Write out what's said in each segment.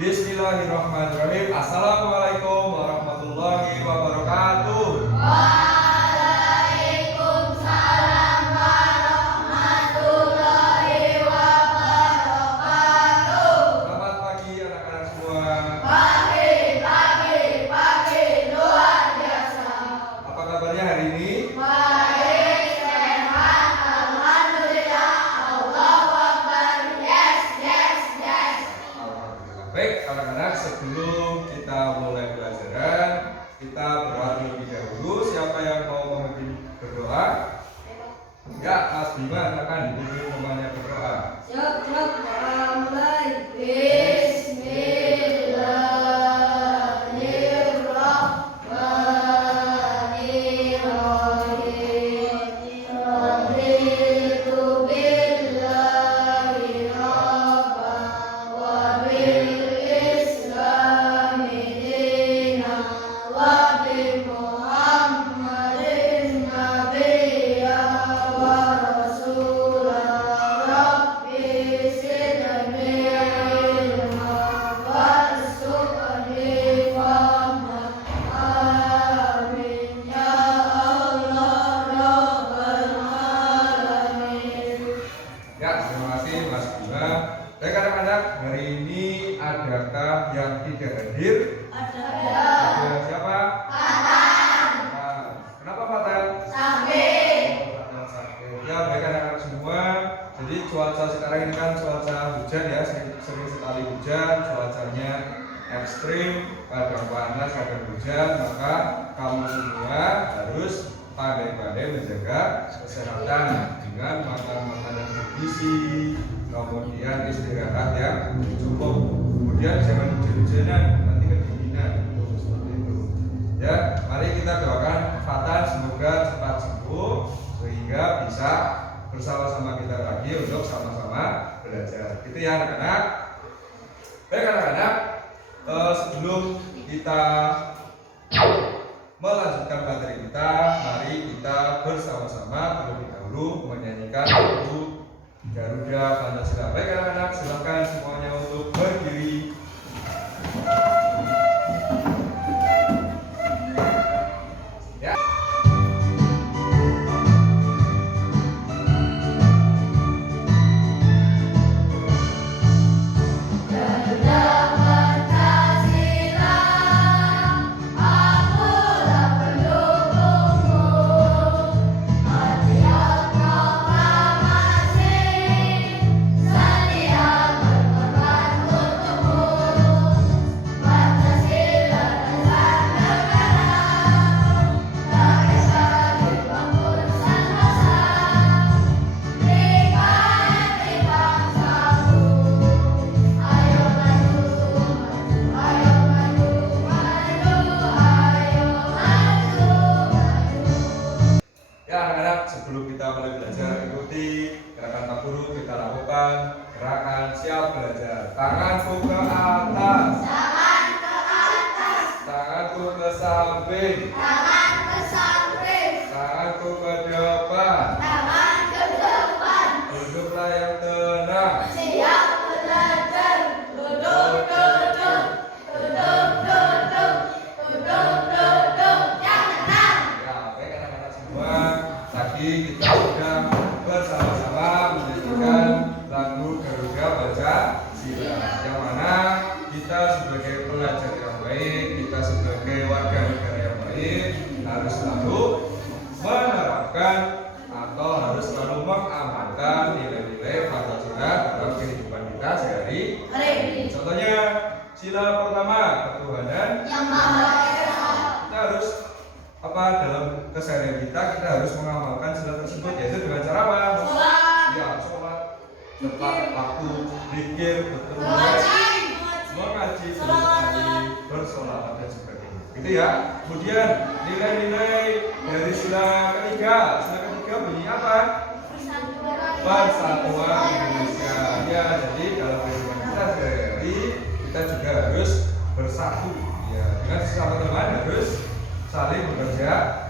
Bismillahirrahmanirrahim. Assalamualaikum warahmatullahi wabarakatuh. Waalaikumsalam warahmatullahi wabarakatuh. Selamat pagi anak-anak semua. Pagi luar biasa. Apa kabarnya hari ini? Baik, sehat, alhamdulillah. Allahu Akbar. Yes. Alhamdulillah. Baik anak-anak, sebelum kita mulai pelajaran, kita berdoa terlebih dahulu. Siapa yang mau memimpin berdoa? Ya, Mas Bima akan dipimpin namanya berdoa. Siap, mulai. Bismillahirrahmanirrahim. Raditu billahi rabban wa bil islami dinan wa bi Muhammadin nabiyyan wa rasulan. Rabbi zidni ilman warzuqni fahman. Amin ya Allah rabbal alamin. Ya, terima kasih Mas Bima. Baik anak-anak, hari ini adakah yang tidak hadir? Ada siapa? Fatan. Kenapa Fatan? Sakit. Oh, Fatan sakit. Ya, baik anak-anak semua. Jadi cuaca sekarang ini kan cuaca hujan ya, sering sekali hujan, cuacanya ekstrim, kadang panas, kadang hujan, maka kamu semua harus pandai-pandai menjaga kesehatan dengan makan yang bergizi, kemudian istirahat yang cukup, kemudian jangan hujan-hujanan, nanti kedinginan, seperti itu. Ya, mari kita doakan Fatan semoga cepat sembuh sehingga bisa bersama-sama kita lagi untuk sama-sama belajar. Gitu ya anak-anak. Baik anak-anak, sebelum kita melanjutkan materi kita, mari kita bersama-sama terlebih dahulu menyanyikan lagu Garuda Pancasila. Baik anak-anak, silakan semuanya untuk berdiri. Ya. Garuda Pancasila, akulah pendukungmu. Hadiah proklamasi, sedia berkorban untukmu. Pancasila dasar negara, tak esa dibangun sentosa. Nikmati bangsaku. Ayo maju, ayo maju, ayo maju. Ya anak-anak, sebelum kita mulai belajar, ikuti gerakan Pak Guru. Kita lakukan gerakan siap belajar. Tanganku ke atas, Tangan ke atas, tanganku ke samping, tangan ke samping, tanganku ke depan. tangan ke depan. Duduklah yang tenang. Siap belajar. Duduk. Yang tenang. Ya, baik anak-anak semua. Tadi kita sudah bersama-sama menyanyikan lagu Garuda Pancasila, yang mana kita sebagai pelajar yang baik, kita sebagai warga negara yang baik harus selalu menerapkan atau harus selalu mengamalkan nilai-nilai Pancasila dalam kehidupan kita sehari-hari. Contohnya sila pertama, ketuhanan Yang Maha Esa. kita harus dalam keseharian kita harus mengamalkan sila tersebut, yaitu dengan cara apa? Sholat. Ya, sholat tepat waktu, zikir, betul, mengaji, bersolat dan sebagainya. Gitu ya. Kemudian nilai-nilai dari sila ketiga bunyi apa? Persatuan Indonesia. Ya, jadi dalam kehidupan kita sehari-hari kita juga harus bersatu. Ya, dengan sesama teman harus saling bekerja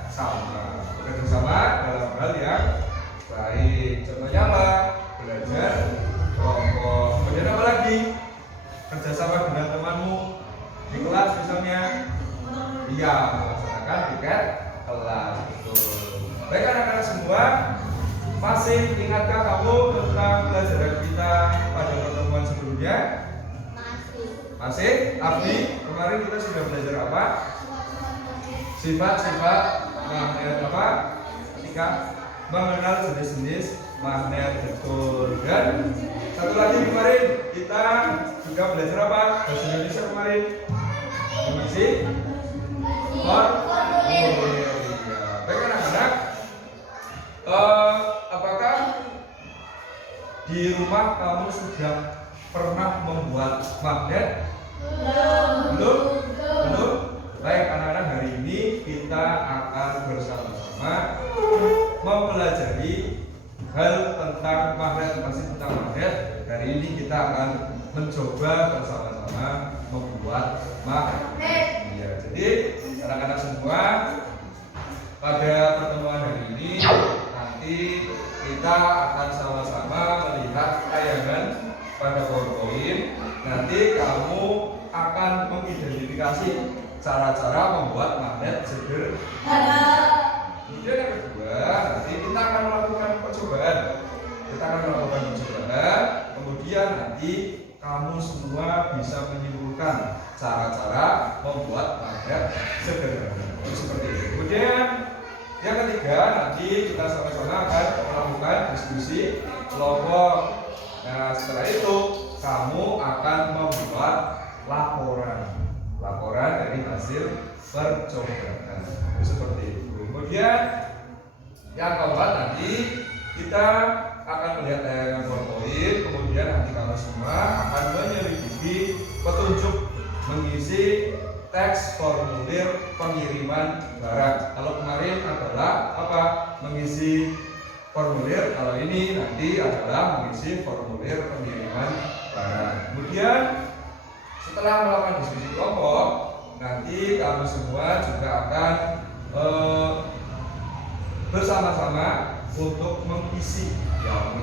sama dalam hal yang baik. Contohnya apa? Belajar kelompok. Kemudian apa lagi? Kerjasama dengan teman sistemnya? Iya, melaksanakan tiket kelas. Betul. Baik anak-anak semua, masih ingatkah kamu tentang pelajaran kita pada pertemuan sebelumnya? Masih? Abdi, kemarin kita sudah belajar apa? Sifat-sifat magnet apa? Ketika mengenal jenis-jenis magnet. Betul. Dan satu lagi kemarin kita juga belajar apa? Bahasa Indonesia kemarin mengisi formulir. Baik anak-anak, apakah di rumah kamu sudah pernah membuat magnet? Belum? Baik anak-anak, hari ini kita akan bersama-sama mempelajari hal tentang magnet, masih tentang magnet. Hari ini kita akan mencoba bersama-sama membuat magnet. Ya, jadi anak-anak semua, pada pertemuan hari ini nanti kita akan sama-sama melihat tayangan pada PowerPoint. Nanti kamu akan mengidentifikasi cara-cara membuat magnet sederhana. Kemudian yang kedua, nanti kita akan melakukan percobaan. Kemudian nanti kamu semua bisa menyimpulkan cara-cara membuat magnet sederhana. Seperti itu. Kemudian yang ketiga, nanti kita sama-sama akan melakukan diskusi kelompok. Nah, setelah itu kamu akan membuat laporan dari hasil percobaan. Seperti itu. Kemudian yang keempat, nanti kita akan melihat tayangan PowerPoint. Kemudian nanti kamu semua akan menyelidiki petunjuk mengisi teks formulir pengiriman barang. Kalau kemarin adalah apa? Mengisi formulir. Kalau ini nanti adalah mengisi formulir pengiriman barang. Kemudian setelah melakukan diskusi kelompok, nanti kamu semua juga akan bersama-sama untuk mengisi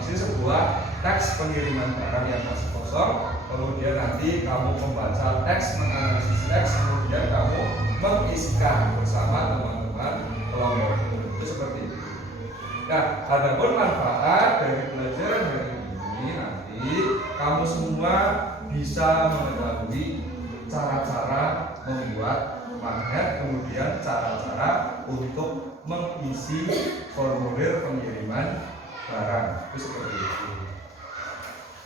sebuah teks pengiriman barang yang masih kosong. Kemudian nanti kamu membaca teks, menganalisis teks, kemudian kamu mengisikan bersama teman-teman kelompok. Itu seperti itu. Nah, adapun manfaat dari pelajaran hari ini, nanti kamu semua bisa mengetahui cara-cara membuat magnet, kemudian cara-cara untuk mengisi formulir pengiriman barang. Itu seperti itu.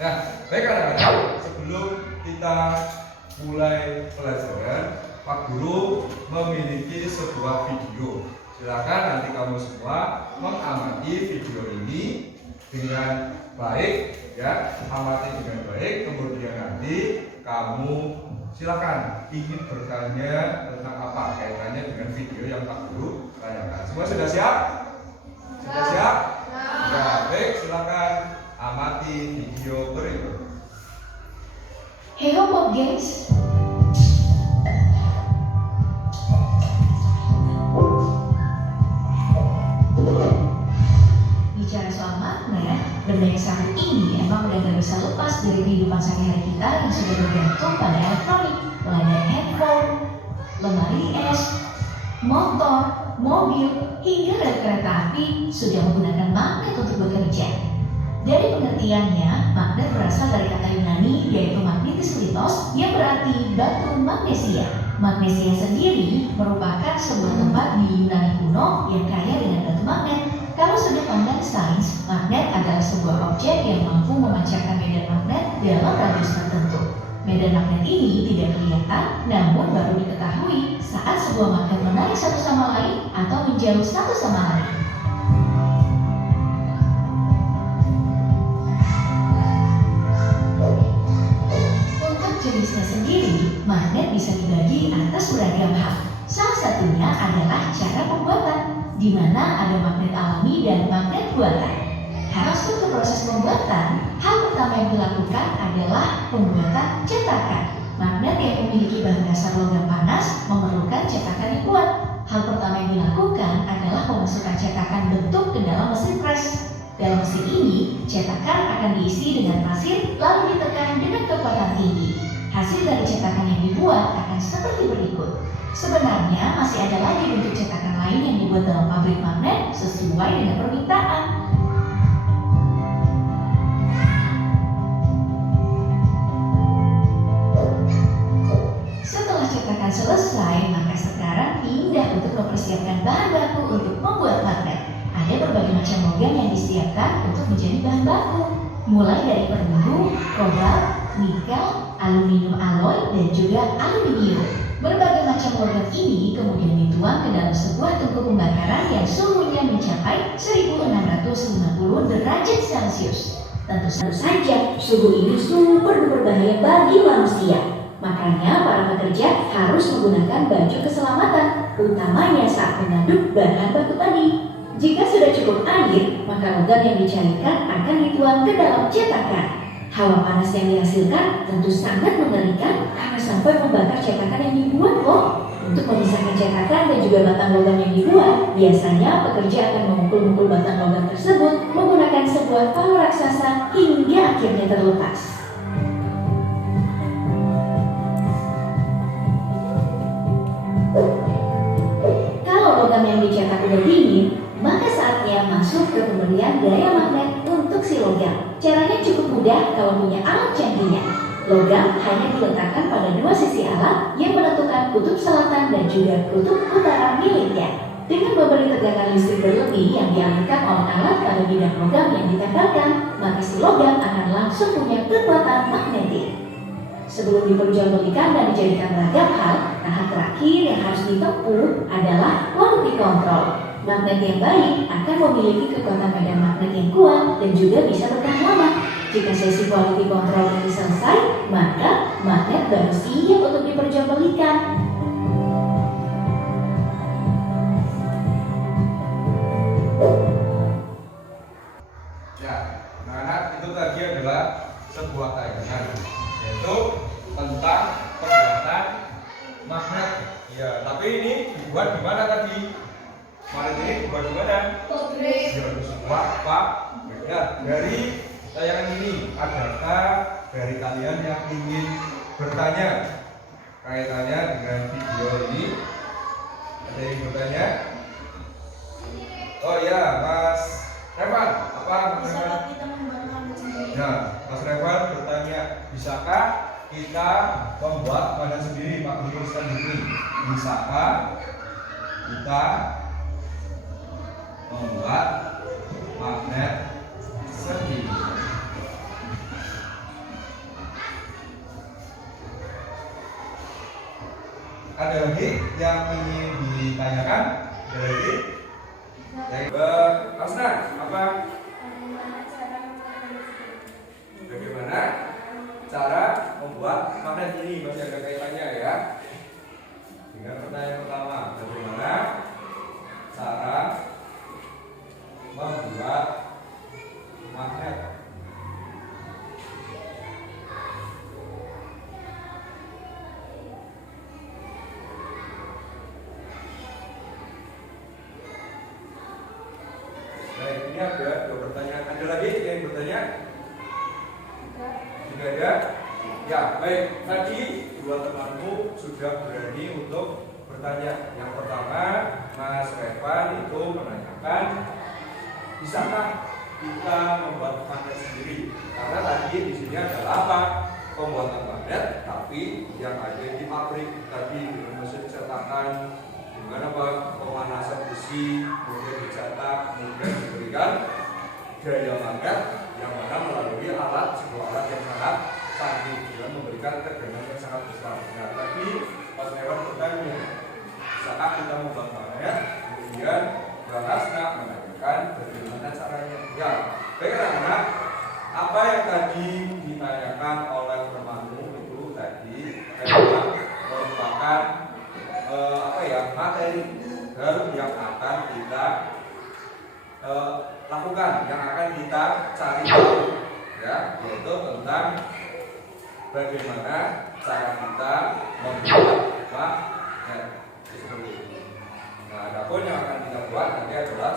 Nah, baik anak-anak, sebelum kita mulai pelajaran, Pak Guru memiliki sebuah video. Silakan nanti kamu semua mengamati video ini dengan baik, ya, amati dengan baik. Kemudian nanti kamu silakan ingin bertanya tentang apa kaitannya dengan video yang Pak Guru tanyakan. Semua sudah siap? Sudah siap? Ya, baik, silakan amati video berikut. Hey Homework Games. Bicara soal magnet, benda yang satu ini emang udah gak bisa lepas dari kehidupan sehari-hari kita yang sudah bergantung pada elektronik, mulai dari handphone, lemari es, motor, mobil, hingga rel kereta api sudah menggunakan magnet untuk bekerja. Dari pengertiannya, magnet berasal dari kata Yunani yaitu magnetis litos yang berarti batu magnesia. Magnesia sendiri merupakan sebuah tempat di Yunani kuno yang kaya dengan batu magnet. Kalau sudut pandang sains, magnet adalah sebuah objek yang mampu memancarkan medan magnet dalam radius tertentu. Medan magnet ini tidak kelihatan, namun baru diketahui saat sebuah magnet menarik satu sama lain atau menjauh satu sama lain. Untuk jenisnya sendiri, magnet bisa dibagi atas beragam hal. Salah satunya adalah cara pembuatan, di mana ada magnet alami dan magnet buatan. Masuk ke proses pembuatan, hal pertama yang dilakukan adalah pembuatan cetakan. Magnet yang memiliki bahan dasar logam panas memerlukan cetakan yang kuat. Hal pertama yang dilakukan adalah memasukkan cetakan bentuk ke dalam mesin pres. Dalam mesin ini, cetakan akan diisi dengan pasir lalu ditekan dengan kekuatan tinggi. Hasil dari cetakan yang dibuat akan seperti berikut. Sebenarnya masih ada lagi bentuk cetakan lain yang dibuat dalam pabrik magnet sesuai dengan permintaan. Setelah cetakan selesai, maka sekarang pindah untuk mempersiapkan bahan baku untuk membuat magnet. Ada berbagai macam logam yang disiapkan untuk menjadi bahan baku, mulai dari perunggu, kobalt, nikel, aluminium alloy, dan juga aluminium. Berbagai macam logam ini kemudian dituang ke dalam sebuah tungku pembakaran yang suhunya mencapai 1650 derajat Celcius. Tentu saja suhu ini super berbahaya bagi manusia. Makanya para pekerja harus menggunakan baju keselamatan, utamanya saat mengaduk bahan baku tadi. Jika sudah cukup air, maka logam yang dicairkan akan dituang ke dalam cetakan. Hawa panas yang dihasilkan tentu sangat mengerikan karena sampai membakar cetakan yang dibuat loh. Untuk memisahkan cetakan dan juga batang logam yang dibuat, biasanya pekerja akan memukul-mukul batang logam tersebut menggunakan sebuah palu raksasa hingga akhirnya terlepas. Kalau logam yang dicetak udah dingin, maka saatnya masuk ke pemberian gaya magnet untuk si logam. Caranya cukup mudah kalau punya alat canggihnya. Logam hanya diletakkan pada dua sisi alat yang menentukan kutub selatan dan juga kutub utara miliknya. Dengan memberi tegangan listrik berlebih yang dialirkan oleh alat pada bidang logam yang ditempelkan, maka si logam akan langsung punya kekuatan magnetik. Sebelum diperjualbelikan dan dijadikan beragam hal, tahap terakhir yang harus ditempuh adalah quality control. Magnet yang baik akan memiliki kekuatan medan magnet yang kuat dan juga bisa bertahan lama. Jika sesi quality control ini selesai, maka magnet baru siap untuk diperjualbelikan. Ya, anak-anak, itu tadi adalah sebuah tayangan, yaitu tentang pembuatan magnet. Ya, tapi ini dibuat di mana tadi? Magnet ini dibuat di mana? Pabrik. Ya, semua Pak. Ya, dari tayangan ini, adakah dari kalian yang ingin bertanya kaitannya dengan video ini? Ada yang bertanya? Oh ya, Mas Revan, apa Mas Revan? Bisakah kita membuat magnet sendiri? Nah, Mas Revan bertanya, bisakah kita membuat magnet sendiri? Pak Guru tuliskan di sini. Bisakah kita membuat magnet sendiri? Ada lagi yang ingin ditanyakan? Ada lagi? Mas Nan, apa? Bagaimana cara membuat magnet ini? Masih ada kaitannya ya dengan pertanyaan pertama. Bagaimana cara membuat magnet? Baik, ini ada dua pertanyaan. Ada lagi yang bertanya? Tidak ada? Ya, baik. Tadi dua temanku sudah berani untuk bertanya. Yang pertama, Mas Revan itu menanyakan, bisakah kita membuat magnet sendiri? Karena tadi di sini adalah apa? Pembuatan magnet, tapi yang ada di pabrik tadi dengan mesin cetakan, dengan apa? Pemanasan besi, kemudian dicetak, kemudian diberikan gaya magnet yang mana melalui alat, sebuah alat yang sangat canggih dan memberikan tegangan yang sangat besar. Nah, tadi Mas Revan bertanya, bisakah kita membuat magnet? Kemudian Mbak Hasna menanyakan bagaimana caranya. Ya, baik anak-anak, apa yang tadi ditanyakan oleh temanmu itu tadi adalah merupakan materi baru yang akan kita lakukan, yang akan kita cari tahu, ya, yaitu tentang bagaimana cara kita membuat magnet seperti ini. Nah, adapun yang akan kita buat nanti adalah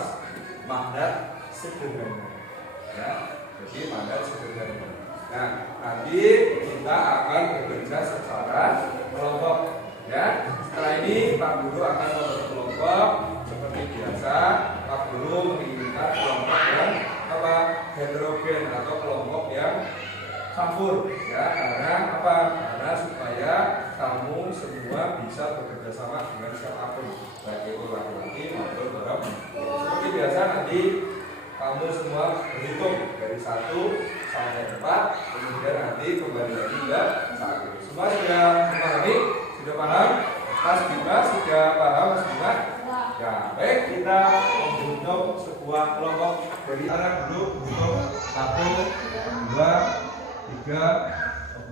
magnet sederhana, ya. Jadi magnet sederhana. Nah, nanti kita akan bekerja secara kelompok, ya. Setelah ini Pak Guru akan membentuk kelompok seperti biasa. Pak Guru menginginkan kelompok yang heterogen atau kelompok yang campur, ya. Karena apa? Karena supaya kamu semua bisa bekerja sama dengan siapapun, baik itu laki-laki maupun perempuan. Seperti biasa nanti kamu semua berhitung dari 1 sampai 4, kemudian nanti kembali lagi ke 1. Semua sudah memahami? Sudah paham? Mas Bima sudah paham, Mas Bima? Ya, baik, kita membentuk sebuah kelompok dari anak dulu, bentuk 1, 2, 3,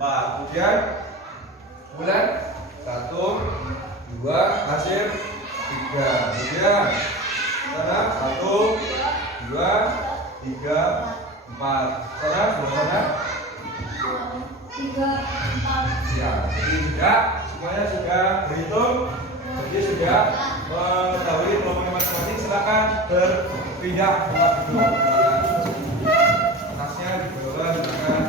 4. Kemudian bulan 1, 2, hasil 3. Kemudian sana 1, 2, 3, 4. Sana sana 3, 4. ya. Jadi sudah semuanya sudah berhitung. Jadi sudah mengetahui kelompok masing-masing. Silakan berpindah tempat duduk. Tasnya di bawah, silakan.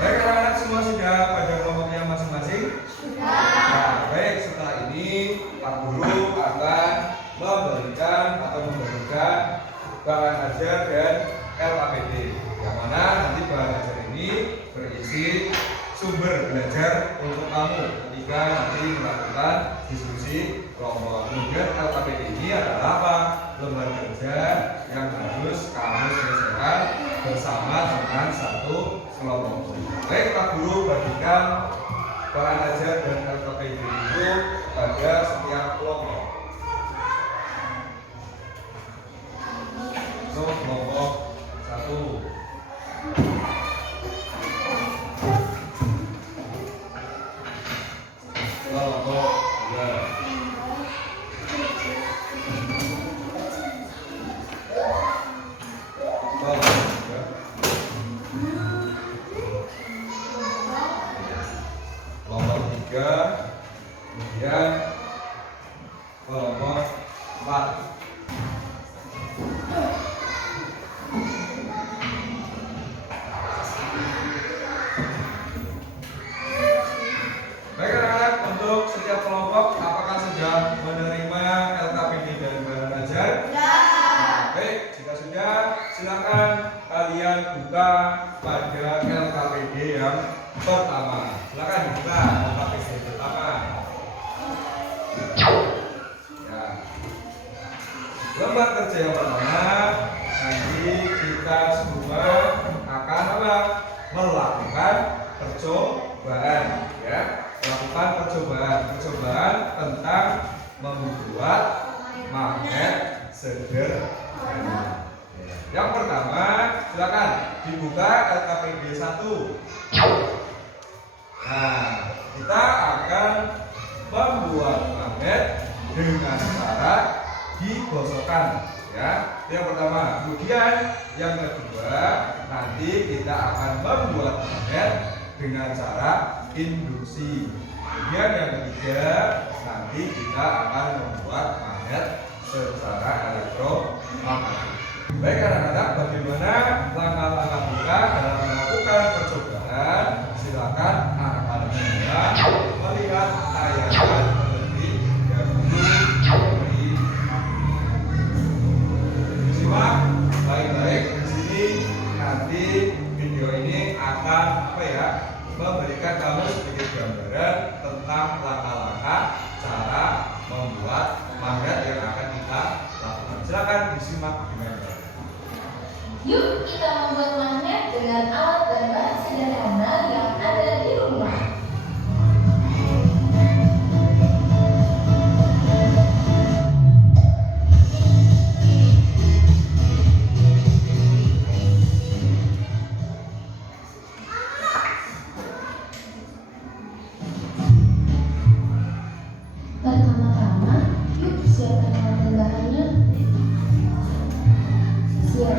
Baik, anak-anak semua sudah pada kelompoknya masing-masing? Nah, baik, setelah ini Pak Guru akan memberikan atau membagikan bahan ajar dan LKPD, yang mana nanti bahan ajar ini berisi sumber belajar untuk kamu ketika nanti melakukan diskusi kelompok. Kemudian LKPD ini adalah apa? Lembar kerja yang harus kamu selesaikan bersama dengan satu kelompok. Baik, Pak Guru bagikan bahan ajar dan LKPD itu pada setiap kelompok. Untuk kelompok 1. Kelompok 2. Kelompok 3, kemudian kelompok 4. Baik, anak-anak, untuk setiap kelompok apakah sudah menerima LKPD dan bahan ajar? Nah, baik, jika sudah, silakan kalian buka pada LKPD yang pertama. Silakan dibuka LKPD pertama. Ya. Lembar kerja yang pertama, nanti kita semua akan apa? Melakukan percobaan, ya. Melakukan percobaan tentang membuat magnet sederhana. Yang pertama, silakan dibuka LKPD 1. Nah, kita akan membuat magnet dengan cara digosokkan, ya. Itu yang pertama. Kemudian yang kedua, nanti kita akan membuat magnet dengan cara induksi. Kemudian yang ketiga, nanti kita akan membuat magnet secara elektromagnetik. Baik, anak-anak, bagaimana langkah-langkah kita dalam melakukan percobaan? Silakan anak-anak semua melihat tayangan terlebih dahulu dari simak baik-baik. Di sini nanti video ini akan memberikan kamu sedikit gambaran tentang langkah-langkah cara membuat magnet yang akan kita lakukan. Silakan disimak dengan baik. Yuk kita membuat magnet dengan alat dan bahan sederhana yang ada di rumah. Pertama-tama, yuk siapkan alat dan bahannya. Siapkan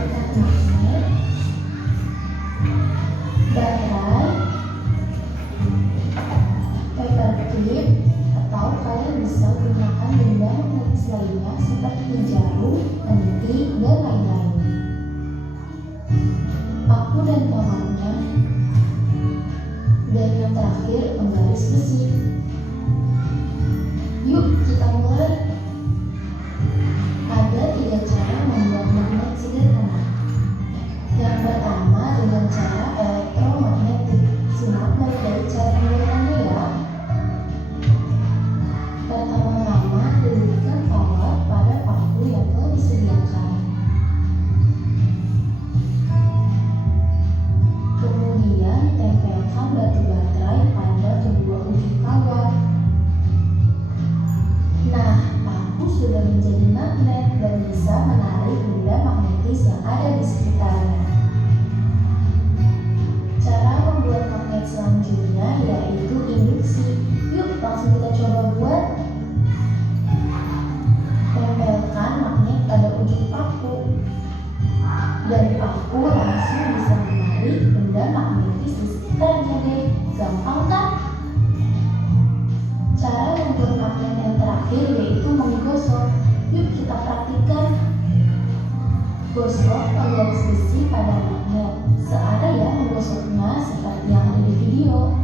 Gosok penggaris besi pada magnet. Searea menggosoknya seperti yang ada di video.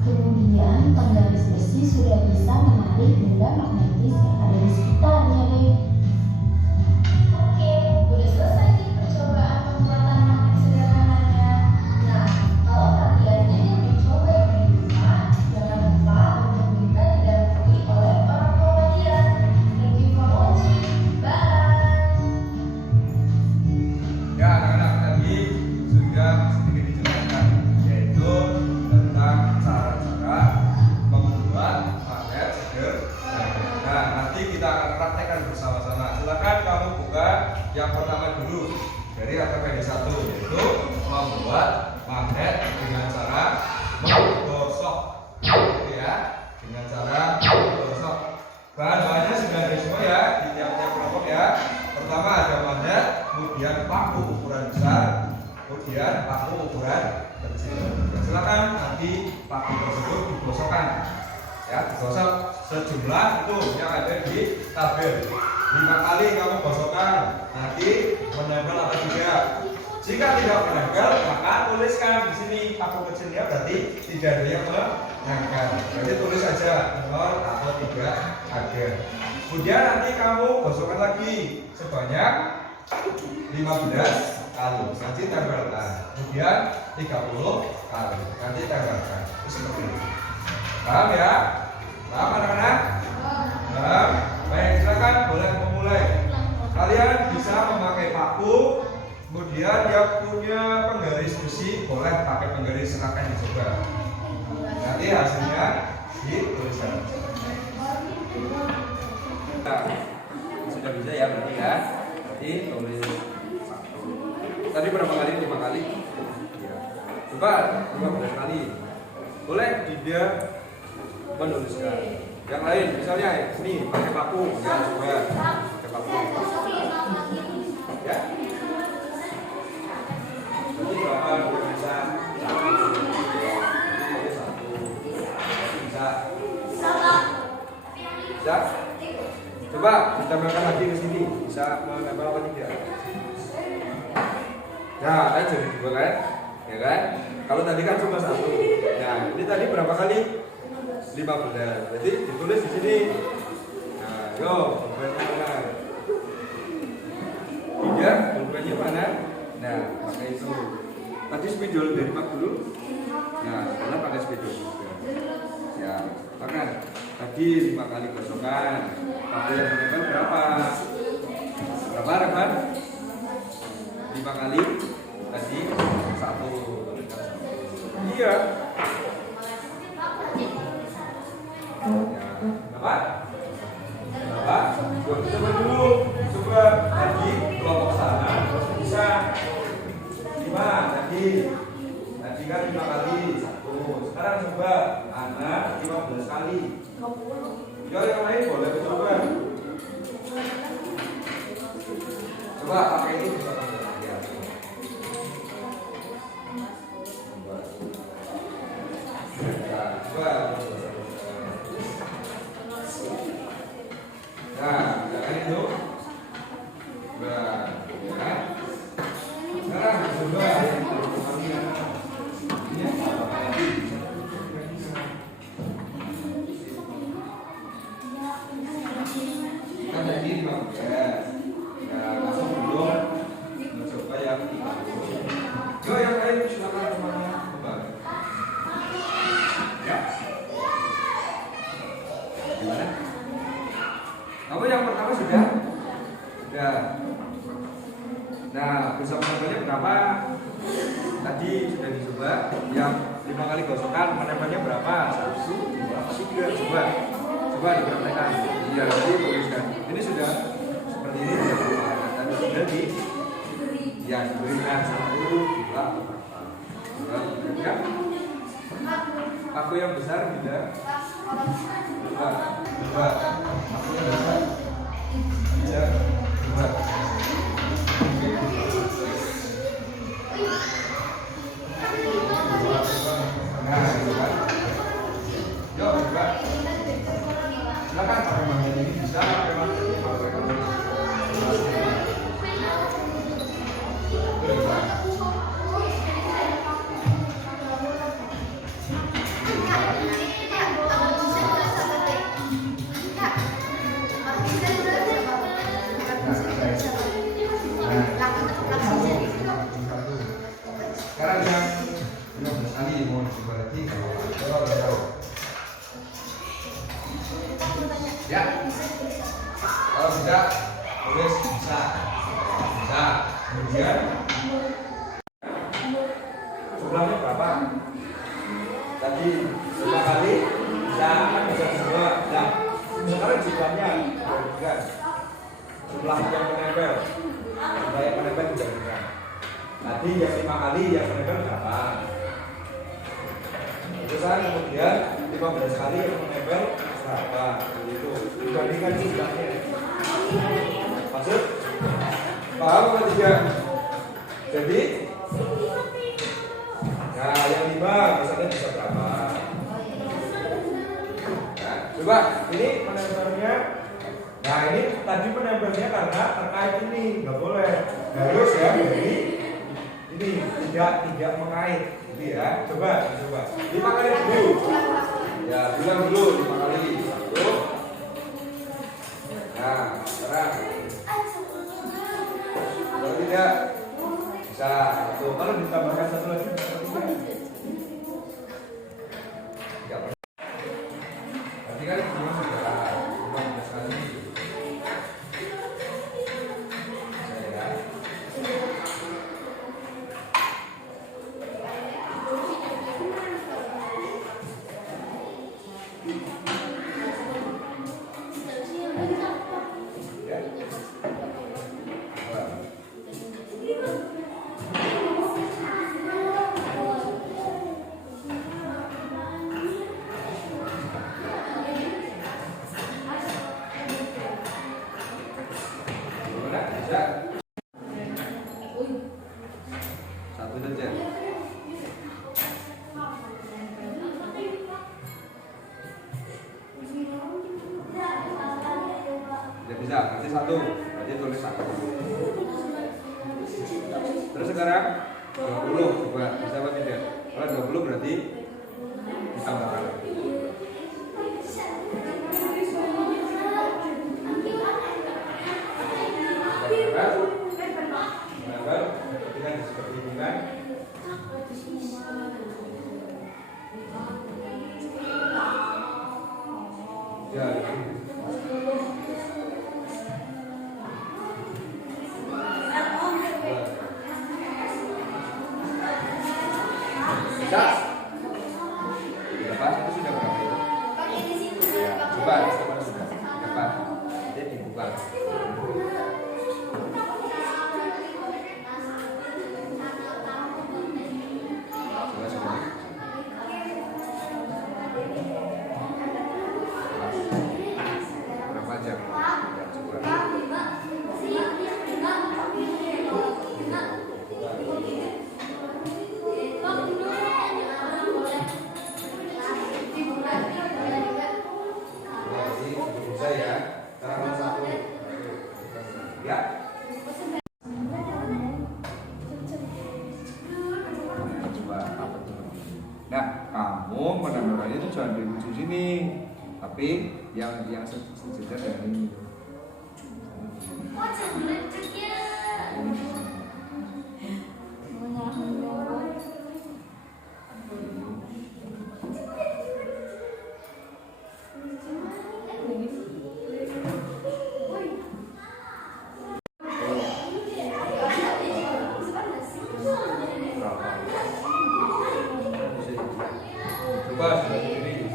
Kemudian penggaris besi sudah bisa menarik benda magnetis yang ada di sekitarnya deh. Oke, udah selesai nih percobaan pembuatan magnet sederhananya. Nah, kalau kalian ingin mencoba di rumah, jangan lupa untuk minta didampingi oleh orang tua kalian. Thank you for watching. Bye. Ya anak-anak, tadi sudah sedikit dijelaskan, yaitu tentang cara-cara membuat magnet sederhana. Nah, nanti kita akan praktekkan bersama-sama. Silakan kamu buka yang pertama dulu dari APBD 1, yaitu membuat magnet dengan cara menggosok. Oke ya, dengan cara menggosok. Bahan-bahannya sudah ada semua ya di tiap-tiap kelompok ya. Pertama ada magnet, kemudian paku ukuran besar, kemudian paku ukuran kecil. Silakan nanti paku tersebut digosokkan, ya digosok sejumlah itu yang ada di tabel. 5 kali kamu gosokkan, nanti menempel atau tidak. Jika tidak menempel, maka tuliskan di sini paku kecilnya, berarti tidak ada yang menempel. Berarti tulis saja 0 atau tidak ada. Kemudian nanti kamu gosokkan lagi sebanyak 15 kali, nanti tempelkan. Kemudian 30 kali, nanti tempelkan. Itu seperti itu. Paham ya? Paham anak-anak? Paham? Baik, silakan boleh memulai. Kalian bisa memakai paku, kemudian yang punya penggaris besi boleh pakai penggaris, silakan dicoba. Nanti hasilnya dituliskan. Sudah bisa ya berarti ya. Berarti tulis 1. Tadi berapa kali? 5 kali. Ya. Coba 15 kali. Boleh tidak menuliskan. Yang lain misalnya ini pakai paku, ya coba pakai paku. Ya. Berarti berapa bisa? 1. Bisa. Bisa. Coba ditambahkan lagi ke sini, bisa menambah apa tidak? Nah, kan jadi 2 kan? Ya kan? Kalau tadi kan cuma 1. Nah, ini tadi berapa kali? 15. Berarti ditulis di sini. Nah, yo, pulpennya mana? 3, pulpennya mana? Nah, pakai itu. Tadi spidol dari Pak dulu. Nah, sekarang pakai spidol juga. Ya, makan. Tadi 5 kali gosokan. Pakai yang menempel berapa? Berapa rekan? 5 kali. Tadi 1. Iya. Berapa? Berapa? Coba dulu. Coba tadi kelompok sana bisa 5 tadi. Tadi kan 5 kali 1. Sekarang coba anak 15 kali. Ya yang lain boleh coba. Coba pakai ini bisa pakai. Ya. Coba. Nah, jangan itu. Nah, ya. Sekarang coba ini apa lagi? Kan tadi 15. Nah, langsung belum mencoba yang 30. Yo, yang lain silakan semuanya kembali. Ya. Gimana? Kamu yang pertama sudah? Sudah. Nah, bisa menempelnya berapa? Tadi sudah dicoba. Yang 5 kali gosokan menempelnya berapa? 1, 2, 3. Coba. Coba dipraktekkan. Iya, nanti tuliskan. Ini sudah seperti ini sudah berapa? Tadi sudah di ya diberikan 1, 2, 3. Ya. Paku yang besar tidak? Coba. Coba. Paku yang besar. Bisa. Coba. Nah, coba. Yuk, coba. Silakan pakai magnet ini bisa pakai magnet ini. tulis bisa. Bisa. Kemudian jumlahnya berapa? Tadi 5 kali bisa kan bisa semua. Nah, sekarang jumlahnya bukan jumlah yang menempel. Jumlah yang menempel juga bukan. Tadi yang 5 kali yang menempel berapa? Terus kemudian 15 kali yang menempel berapa? Itu dibandingkan jumlahnya. Maksud? Paham atau tidak? Jadi nah yang 5 misalnya bisa berapa? Nah, coba ini menempelnya. Nah ini tadi menempelnya karena terkait ini nggak boleh harus ya. Jadi ini tidak mengait gitu ya. Coba 5 kali dulu. Ya bilang dulu 5 kali. 1. Nah sekarang kalau tidak bisa. Tuh kalau ditambahkan 1 lagi bisa 3. Berarti kan cuma sudah 15 kali. Satu saja. Tidak bisa, berarti 1. Berarti tulis 1. Terus sekarang 20 coba bisa apa tidak? Kalau 20 berarti ditambahkan. Seperti ini kan? Ya. Bisa? Berapa? Itu sudah berapa itu? Ya, coba sudah. Berapa? Jadi dibuka. Nah, kamu menambahkan itu jangan di ujung sini, tapi yang sejajar dengan ini. Coba ini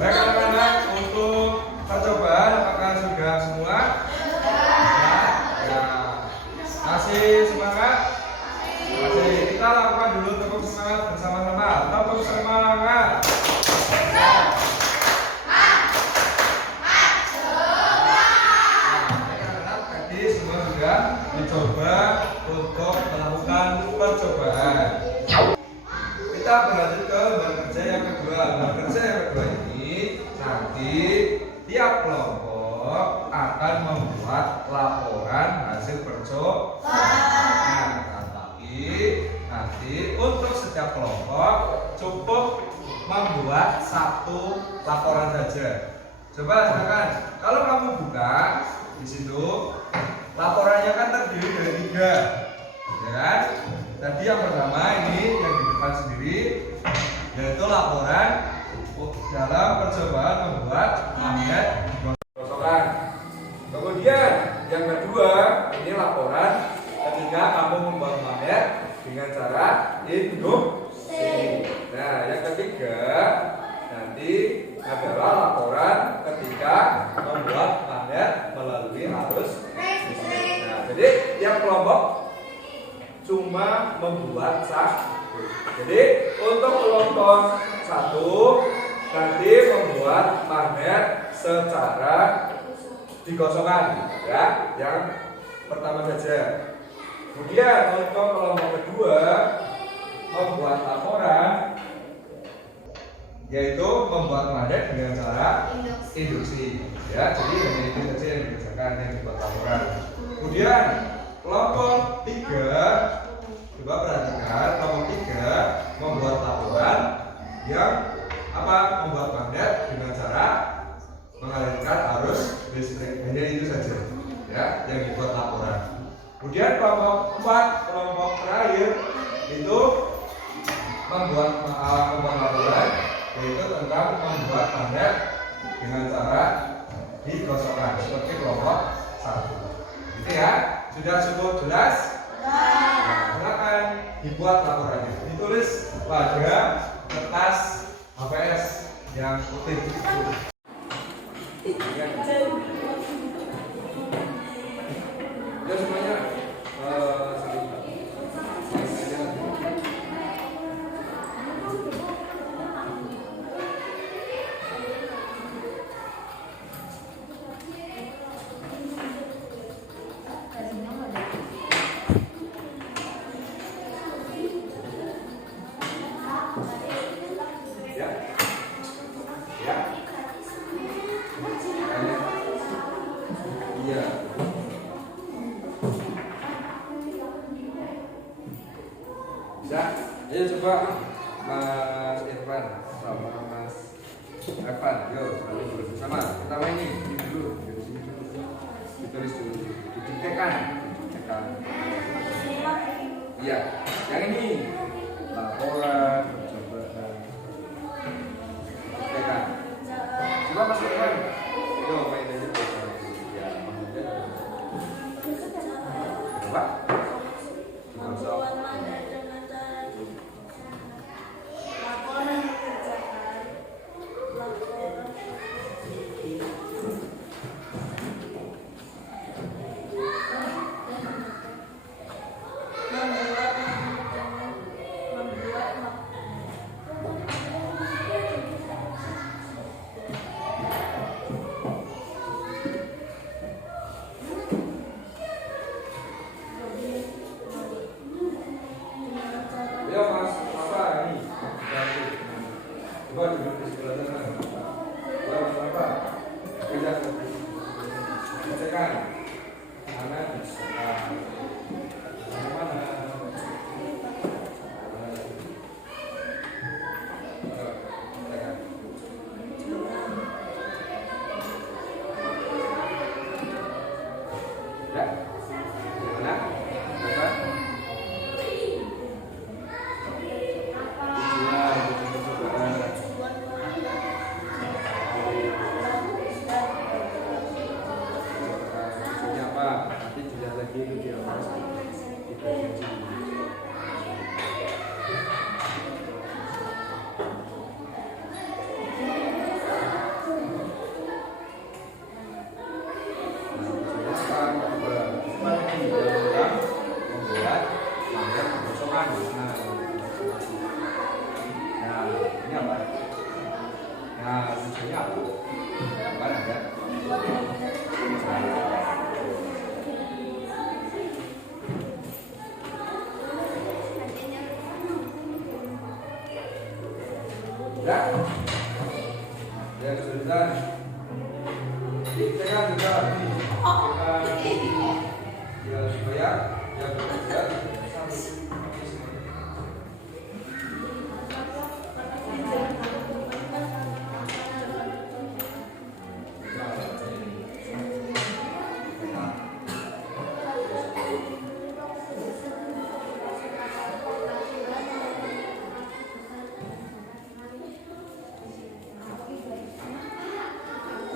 baik anak-anak, untuk percobaan apakah sudah semua? Ya. Masih semangat? Masih. Kita lakukan dulu tepuk semangat bersama-sama. Tepuk semangat. mencoba untuk melakukan percobaan. Kita berlanjut ke lembar kerja yang kedua. Lembar kerja yang kedua ini nanti tiap kelompok akan membuat laporan hasil percobaan. Nah, tapi nanti untuk setiap kelompok cukup membuat satu laporan saja. Coba silakan. Kalau kamu buka di situ, laporannya kan terdiri dari 3, ya kan? Tadi yang pertama ini yang di depan sendiri, yaitu laporan dalam percobaan membuat magnet gosongan. Kemudian yang kedua ini laporan ketika kamu membuat magnet dengan cara induksi. Nah, yang ketiga nanti adalah laporan ketika membuat magnet melalui arus listrik. Nah, jadi tiap kelompok cuma membuat satu. Jadi untuk kelompok 1 nanti membuat magnet secara digosokkan, ya, yang pertama saja. Kemudian untuk kelompok kedua membuat laporan, yaitu membuat magnet dengan cara induksi, ya. Jadi hanya itu saja yang dikerjakan, yang dibuat laporan. Kemudian kelompok 3, coba perhatikan, kelompok 3 membuat laporan yang membuat magnet dengan cara mengalirkan arus listrik. Hanya itu saja, ya, yang dibuat laporan. Kemudian kelompok 4, kelompok terakhir itu membuat laporan, yaitu tentang membuat magnet dengan cara digosokkan seperti kelompok 1. Gitu ya. Sudah cukup jelas? Nah, silakan dibuat laporannya. Ditulis pada kertas HVS yang putih itu. Ya semuanya. Bisa? Ayo coba Mas Irfan sama Mas Evan, yuk bersama kita main ini dulu, dari sini dulu, ditulis dulu, didiktekan. Iya, yang ini laporan percobaan. Didiktekan. Coba Mas Irfan, yuk main aja bersama. Ya, coba. Ya Mas, apa ini? Coba duduk di sebelah sana. Ya Mas, apa? Bisa cekkan. Mana bisa? Mana? Ya. Mana? Apa? Nanti dilihat lagi itu dia Mas. Nah, tujuannya apa? Apa ada? Ya, ya kesulitan. Jangan juga lagi. Ya supaya ya bekerja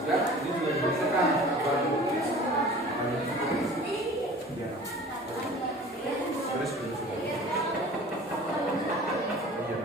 ya, ini juga dibiasakan. Ya. Terus terus. Iya.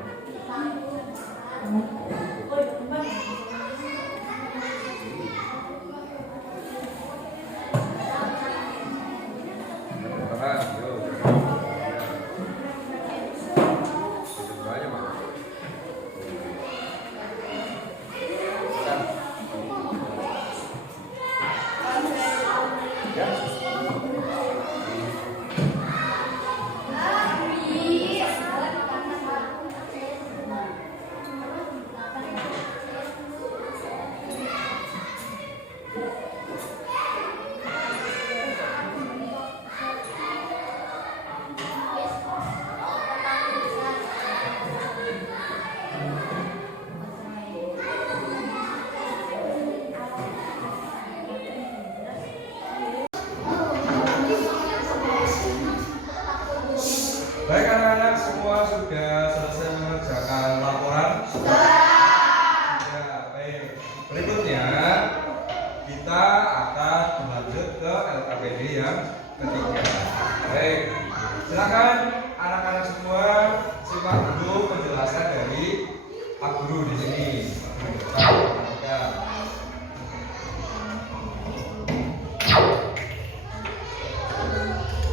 Baik anak-anak, semua sudah selesai mengerjakan laporan? Sudah. Baik. Berikutnya kita akan lanjut ke LKPD yang ketiga. Baik. Silakan anak-anak semua simak dulu penjelasan dari Pak Guru di sini.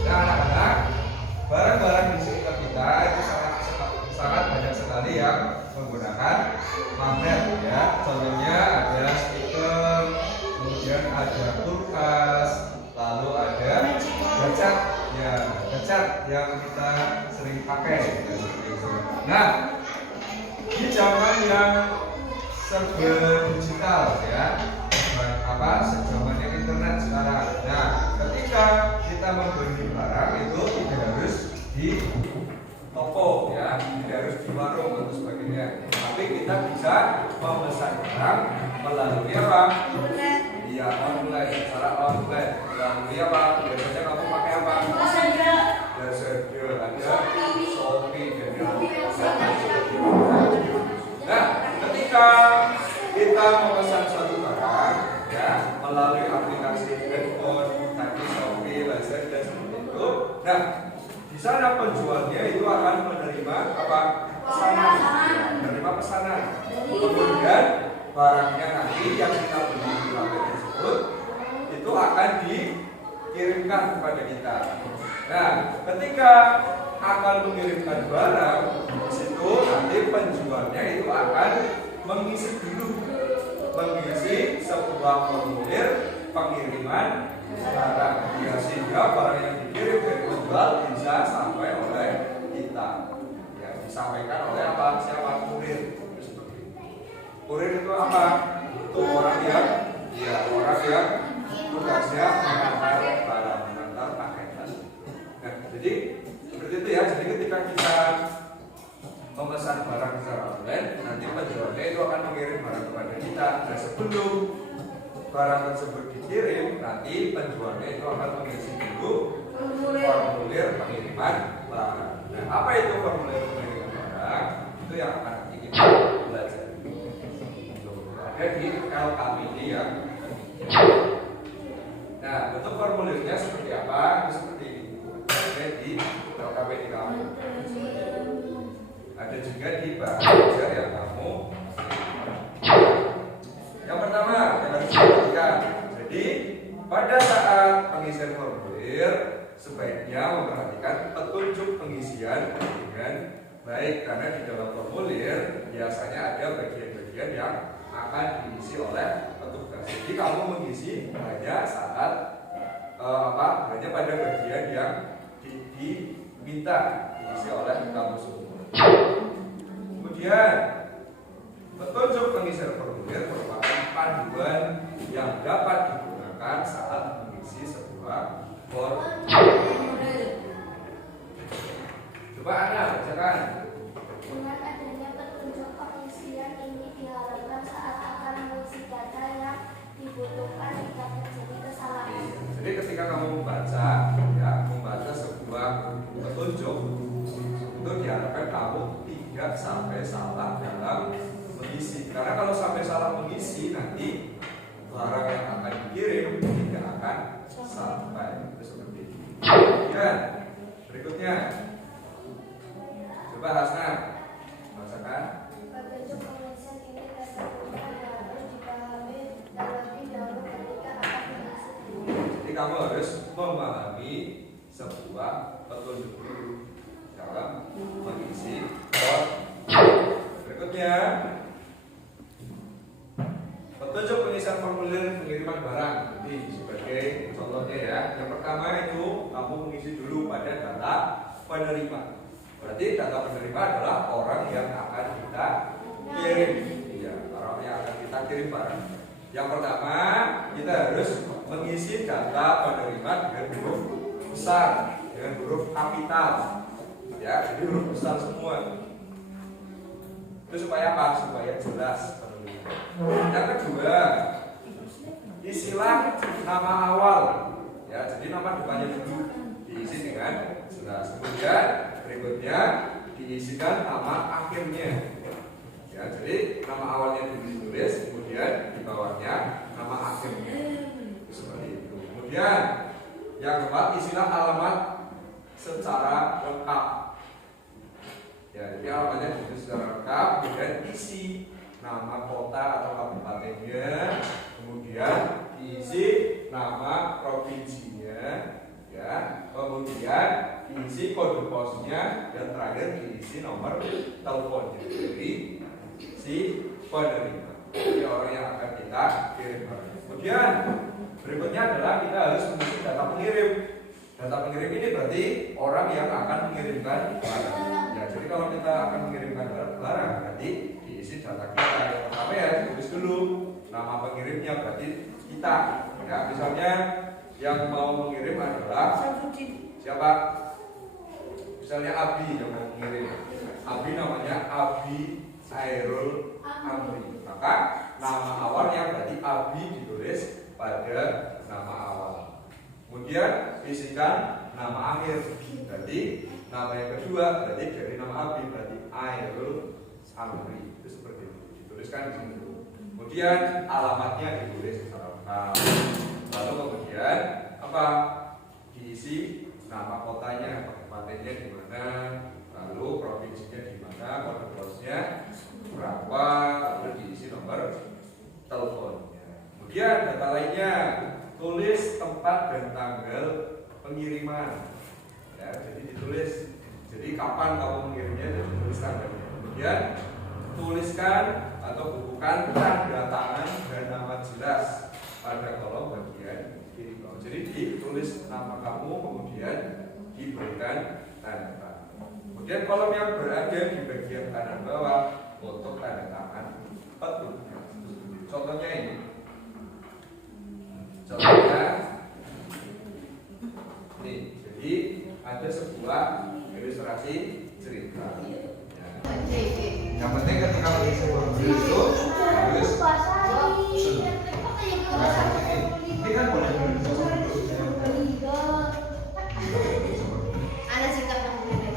Nah, anak-anak, barang-barang di sekitar kita itu sangat banyak sekali yang menggunakan magnet ya. Contohnya ada speaker, kemudian ada kulkas, lalu ada kacat ya, kacat yang kita sering pakai ya, seperti itu. Nah, di zaman yang serba digital ya, zamannya internet sekarang. Nah, ketika kita membeli barang itu tidak harus di toko ya, tidak harus di warung atau sebagainya, tapi kita bisa memesan barang melalui apa? Iya, online, secara online. Melalui apa? Biasanya kamu pakai apa? Lazada, ada Shopee, dan nah, ketika kita memesan suatu barang ya melalui aplikasi handphone, tadi Shopee, Lazada seperti itu. Nah, di sana penjualnya itu akan menerima apa? Pesanan, menerima pesanan. Kemudian barangnya nanti yang kita beli di lapak tersebut itu akan dikirimkan kepada kita. Nah, ketika akan mengirimkan barang, di situ nanti penjualnya itu akan mengisi sebuah formulir pengiriman barang ya, sehingga barang yang dikirim dari penjual bisa sampai oleh kita ya, disampaikan oleh apa? Siapa? Kurir. Kurir itu apa? Itu orang yang tugasnya mengantar barang, mengantar paketan. Nah, jadi seperti itu ya. Jadi ketika kita memesan barang secara online, nanti penjualnya itu akan mengirim barang kepada kita. Nah, sebelum barang tersebut dikirim, nanti penjualnya itu akan mengisi dulu formulir pengiriman barang. Nah, apa itu formulir pengiriman barang? Itu yang akan nanti kita belajar. Ada di LKPD yang nah, bentuk formulirnya seperti apa? Itu seperti ini. Ada di LKPD kamu. Ada juga di belajar yang kamu. Yang pertama yang harus diperhatikan. Jadi pada saat pengisian formulir sebaiknya memperhatikan petunjuk pengisian dengan baik, karena di dalam formulir biasanya ada bagian-bagian yang akan diisi oleh petugas. Jadi kamu mengisi hanya saat hanya pada bagian yang diminta diisi oleh kamu semua. Kemudian Petunjuk pengisian formulir merupakan panduan yang dapat digunakan saat mengisi sebuah formulir. Coba Anda bacakan. Dengan adanya petunjuk pengisian ini diharapkan saat akan mengisi data yang dibutuhkan tidak terjadi kesalahan. Jadi ketika kamu membaca sebuah petunjuk, itu diharapkan kamu tidak sampai salah dalam mengisi. Karena kalau sampai salah mengisi, nanti barang yang akan dikirim tidak akan sampai. Itu seperti itu. Kemudian berikutnya, coba Hasna bacakan. Petunjuk pengisian ini dasarnya harus dipahami terlebih dahulu ketika akan mengisi. Jadi kamu harus memahami sebuah petunjuk dulu dalam mengisi formulir. Berikutnya, petunjuk pengisian formulir pengiriman barang. Jadi sebagai contohnya ya, yang pertama itu kamu mengisi dulu pada data penerima. Berarti data penerima adalah orang yang akan kita kirim. Iya, orang yang akan kita kirim barang. Yang pertama, kita harus mengisi data penerima dengan huruf besar, dengan huruf kapital. Ya, jadi huruf besar semua. Itu supaya apa? Supaya jelas penulisnya. Yang kedua, isilah nama awal. Ya, jadi nama depannya dulu diisi dengan jelas. Kemudian berikutnya diisikan nama akhirnya. Ya, jadi nama awalnya ditulis, kemudian di bawahnya nama akhirnya. Seperti itu. Kemudian yang keempat, isilah alamat secara lengkap. Ya, jadi alamatnya ditulis secara lengkap, kemudian isi nama kota atau kabupatennya, kemudian diisi nama provinsinya, ya, kemudian diisi kode posnya, dan terakhir diisi nomor teleponnya dari si penerima, jadi orang yang akan kita kirim barang. Kemudian berikutnya adalah kita harus mengisi data pengirim. Data pengirim ini berarti orang yang akan mengirimkan barang. Ya, jadi kalau kita akan mengirimkan barang berarti diisi data kita. Yang pertama ya ditulis dulu nama pengirimnya, berarti kita. Ya, misalnya yang mau mengirim adalah siapa? Misalnya Abi yang mau mengirim. Abi namanya Abi Khairul Amri. Maka nama awalnya berarti Abi ditulis pada nama awal. Kemudian isikan nama akhir. Berarti nama yang kedua berarti dari nama Abi berarti Khairul Amri. Itu seperti itu. Dituliskan di sini dulu. Kemudian alamatnya ditulis secara lengkap. Lalu kemudian apa? Diisi nama kotanya, kabupatennya di mana, lalu provinsinya di mana, kode posnya berapa, lalu diisi nomor teleponnya. Kemudian data lainnya, tulis tempat dan tanggal pengiriman. Ya, jadi ditulis, jadi kapan kamu mengirimnya, jadi tulis tanggalnya. Kemudian tuliskan atau bukukan tanda tangan dan nama jelas pada kolom bagian kiri bawah. Jadi ditulis nama kamu, kemudian diberikan tanda tangan. Kemudian kolom yang berada di bagian kanan bawah untuk tanda tangan petunjuk. Contohnya ini. Contohnya nih, jadi ada sebuah ilustrasi cerita. Ya. Yang penting ketika mengisi formulir itu harus ini kan boleh Ada sikap yang berbeda.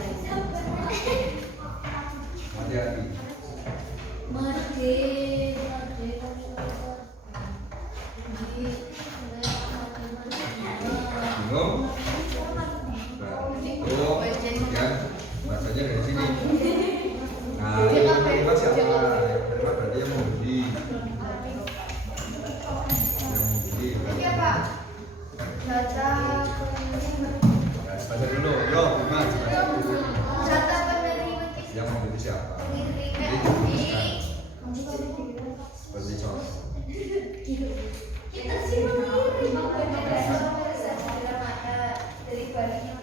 hati-hati. Bingung? Kemudian bacanya dari sini. Nah, yang terlibat siapa? Yang terlibat berarti yang membeli. Yang membeli. Iya Pak. Data Baca dulu, yo, Mas. data penerima Yang membeli siapa? Jadi dituliskan seperti contoh. kita sih mengirim dari baliknya.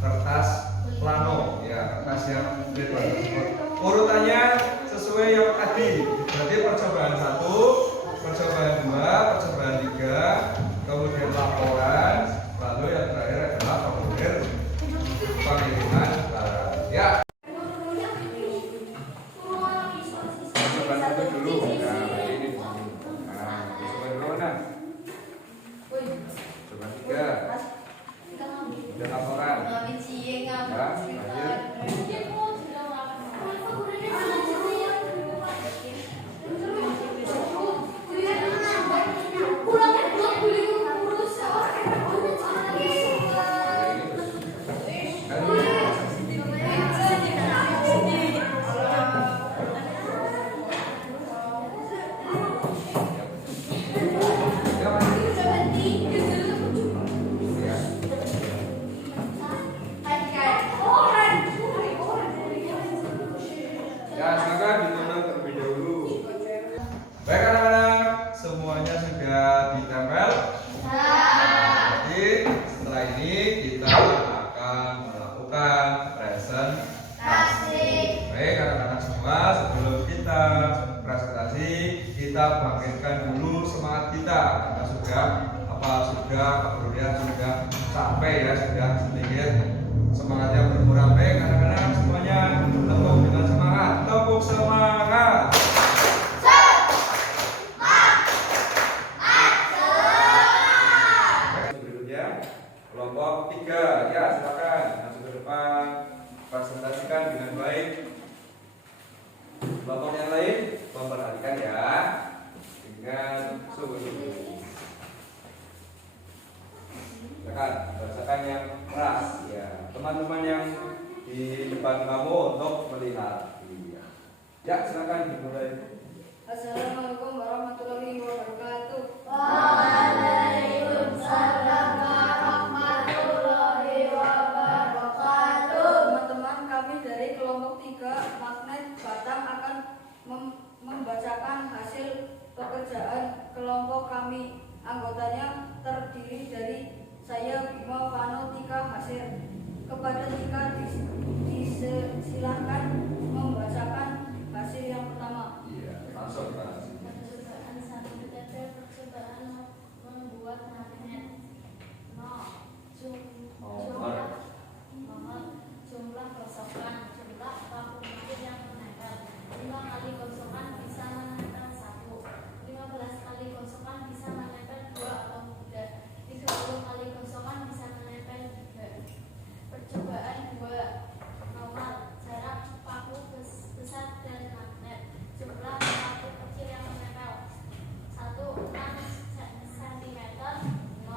kertas plano, ya kertas yang grade 1 tersebut. Urutannya sesuai yang tadi. Berarti percobaan 1, percobaan 2, percobaan 3, kemudian laporan, lalu yang terakhir adalah formulir pengiriman barang. Ya. Percobaan 1 dulu. Nah, ini di sini. Nah, percobaan 2 nah. Percobaan 3. Dan laporan. Ya, lanjut. Ya, silakan ditonton terlebih dahulu. Baik anak-anak, semuanya sudah ditempel. Jadi setelah ini kita akan melakukan presentasi. Baik anak-anak semua, sebelum kita presentasi, kita bangkitkan dulu semangat kita karena sudah kemudian sudah capek ya, sudah sedikit semangatnya berkurang. Baik anak-anak semuanya, tepuk dengan semangat, tepuk semangat. Berikutnya kelompok 3, ya silakan masuk ke depan, presentasikan dengan baik. Kelompok yang lain memperhatikan ya, dengan sungguh-sungguh. Silakan bacakan yang keras ya, teman-teman yang di depan kamu untuk melihat. Iya. Ya silakan dimulai. Assalamualaikum warahmatullahi wabarakatuh. Waalaikumsalam warahmatullahi wabarakatuh. Teman-teman kami dari kelompok 3 Magnet Batang akan membacakan hasil pekerjaan kelompok kami. Anggotanya terdiri dari saya, Bima, Vano, Tika, Hasir. Kepada Tika disilahkan membacakan hasil yang pertama. Iya, langsung Pak. Percobaan 1 PT percobaan membuat magnet. Jumlah kosongan, jumlah paku magnet yang menempel. 5 kali kosongan bisa menempel 1. 15 kali kosongan bisa menempel 2 atau 3. 30 kali kosongan bisa menempel 3. Percobaan 2. Nomor jarak paku besar dan magnet. Jumlah paku kecil yang menempel. 1. 6 cm 0. 2.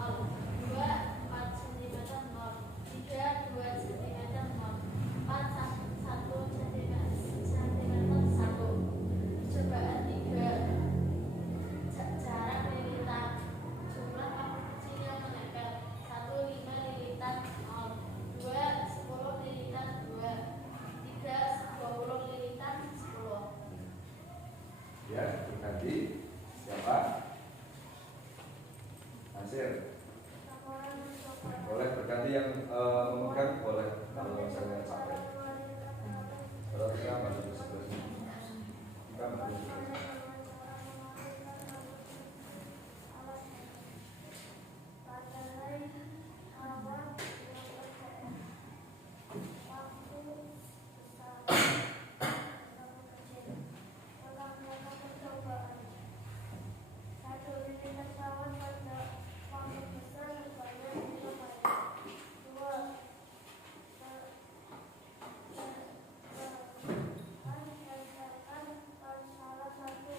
4 cm 0. 3. 2 cm 0. 4. 1 cm 1. Percobaan 3. Jarak lilitan. Jumlah paku kecil yang menempel. 1. 5 lilitan 0. 2. 10 lilitan 2. 3. 20 lilitan 10. Ya, berganti. Siapa? Hasil. Boleh berganti yang memegang boleh kalau misalnya capek. Kalau kita masuk ke sebelah sini. Kita masuk ke sebelah sini. Salah satu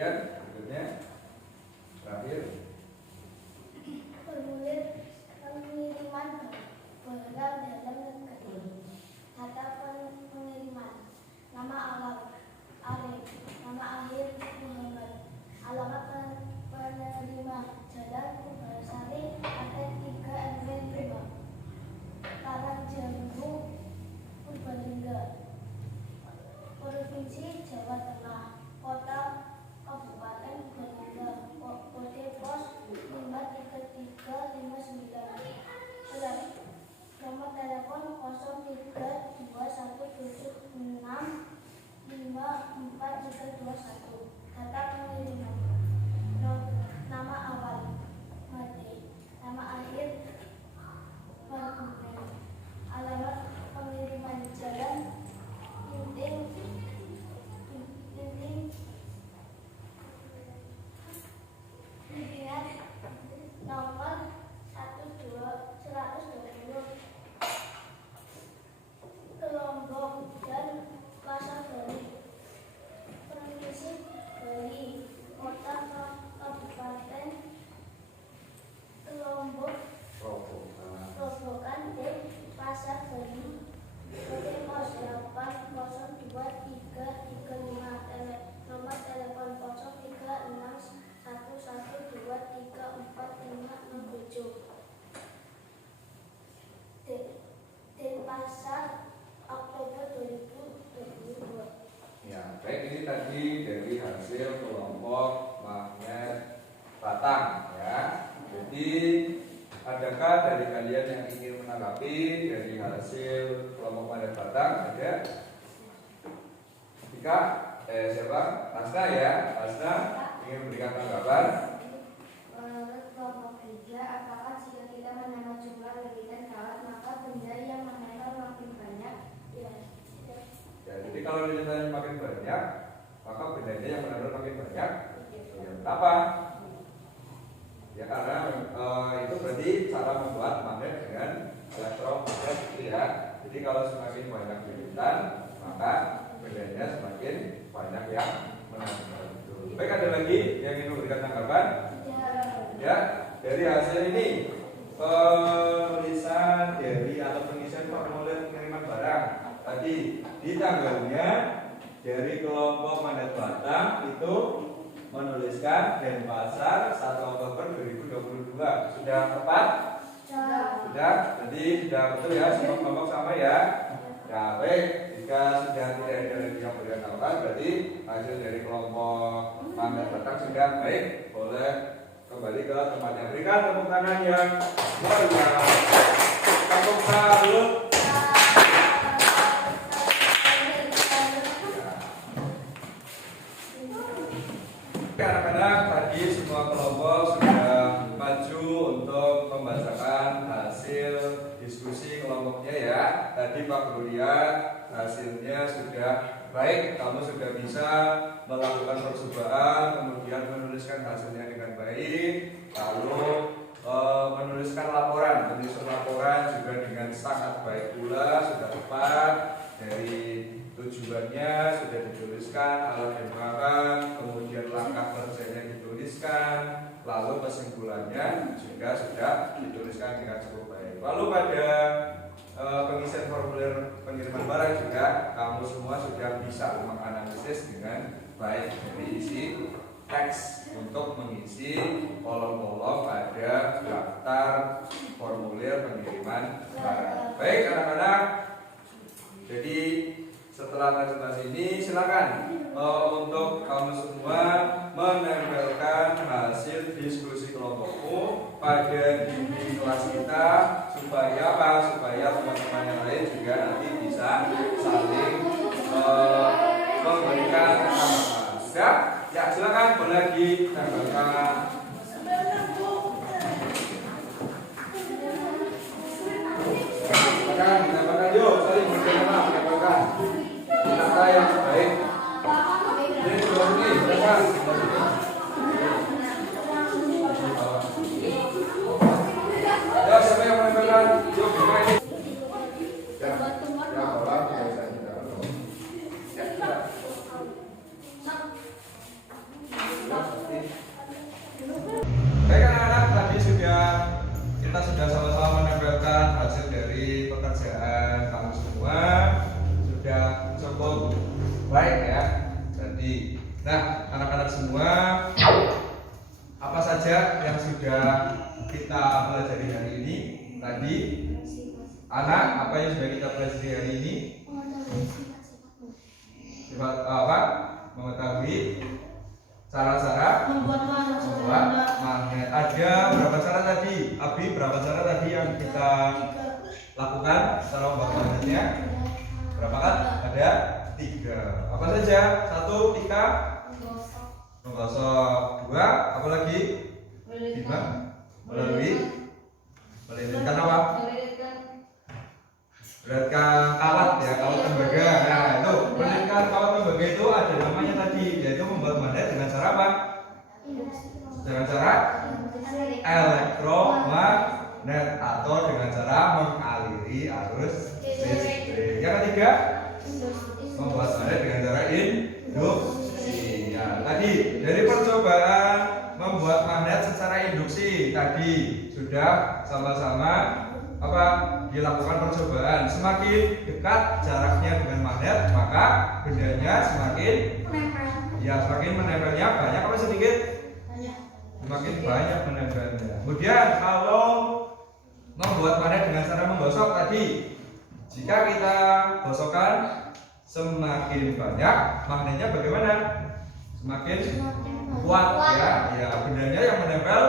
Kemudian berikutnya terakhir Formulir pengiriman barang dalam negeri. Data pengiriman. Nama awal Arif, nama akhir Muhammad. Alamat penerima Jalan Kubalasari, RT 3 RW 5, Karangjamu, Purbalingga. Provinsi Jawa Tengah. Kota Kabupaten Purbalingga. Kode pos 53359. Nomor telepon 0321765421. Data pengiriman. Nama awal Made, nama akhir Margumen. Alamat pengiriman Jalan Inting nomor 120 Kelombok dan Pasar Bali. Provinsi Bali. Kota Kabupaten Kelombok, Robokan, dan Pasar Bali. Kode pos 802335. Nomor telepon 036112345567. Denpasar, Oktober 2022. ya. Baik, ini tadi dari hasil kelompok magnet batang ya. Jadi adakah dari kalian yang ingin menanggapi dari hasil kelompok magnet batang? Ada? Tika? Siapa? Asna ya? Asna ingin memberikan tanggapan? Menurut kelompok 3, apakah jika kita menambah jumlah lebihan kawat maka benda yang menempel makin banyak? Ya. Ya, jadi kalau nilainya makin banyak, maka bendanya yang menempel makin banyak. Ya, kenapa? Ya karena itu berarti cara membuat magnet dengan elektromagnet gitu ya. Jadi kalau semakin banyak lilitan, maka bendanya semakin banyak yang menempel. Baik, ada lagi yang ingin memberikan tanggapan? Ya, dari hasil ini penulisan dari atau pengisian formulir pengiriman barang tadi di tanggalnya dari kelompok magnet batang itu menuliskan Denpasar 1 Oktober 2022. Sudah tepat? Sudah? Jadi sudah betul ya, semua kelompok sama ya? Ya baik, jika sudah tidak ada lagi yang berikan tanggapan, berarti hasil dari kelompok magnet batang sudah baik. Boleh kembali ke tempatnya. Berikan tepuk tangan yang meriah. Tepuk salut. Anak-anak, tadi semua kelompok sudah maju untuk membacakan hasil diskusi kelompoknya ya. Tadi Pak Guru lihat hasilnya sudah baik, kamu sudah bisa melakukan percobaan, kemudian menuliskan hasilnya dengan baik, lalu menuliskan laporan, menuliskan laporan juga dengan sangat baik pula, sudah tepat dari tujuannya sudah dituliskan, alat yang digunakan, kemudian langkah kerjanya dituliskan, lalu kesimpulannya juga sudah dituliskan dengan cukup baik. Lalu pada pengisian formulir pengiriman barang juga kamu semua sudah bisa menganalisis dengan baik dari isi teks untuk mengisi kolom-kolom pada daftar formulir pengiriman barang. Baik anak-anak, jadi setelah presentasi ini silakan untuk kamu semua menempelkan hasil diskusi kelompokmu pada dinding kelas kita supaya apa? Supaya teman-teman yang lain juga nanti bisa saling memberikan tanggapan. Sudah? Ya silakan boleh ditambahkan. Menambahkan yuk, saling bersama menambahkan kata yang baik. Ini dua ini, silakan. Ya siapa yang menambahkan? Yuk buka ini. Ya, orang biasa kita. Ya, sudah. dari pekerjaan kamu semua sudah cukup baik ya. Jadi, nah anak-anak semua, apa saja yang sudah kita pelajari hari ini? Tadi, anak apa yang sudah kita pelajari hari ini? Sifat apa? Mengetahui cara-cara membuat magnet. Ada berapa cara tadi? Abi, berapa cara tadi yang kita lakukan cara membuat magnetnya? Berapa kan? Ada 3. Apa saja? 1, Tika menggosok. 2, apa lagi? Melilitkan apa? Melilitkan kawat ya, kawat tembaga. Nah itu melilitkan kawat tembaga itu ada namanya tadi, yaitu membuat magnet dengan cara apa? Dengan cara elektromagnet atau dengan cara mengaliri arus listrik. Yang ketiga, membuat magnet dengan cara induksi. Ya, tadi dari percobaan membuat magnet secara induksi tadi sudah sama-sama apa dilakukan percobaan. Semakin dekat jaraknya dengan magnet, maka bendanya semakin menempelnya banyak apa sedikit? Semakin banyak menempelnya. Kemudian kalau membuat magnet dengan cara menggosok tadi, jika kita gosokkan semakin banyak magnetnya bagaimana? Semakin kuat ya, bendanya yang menempel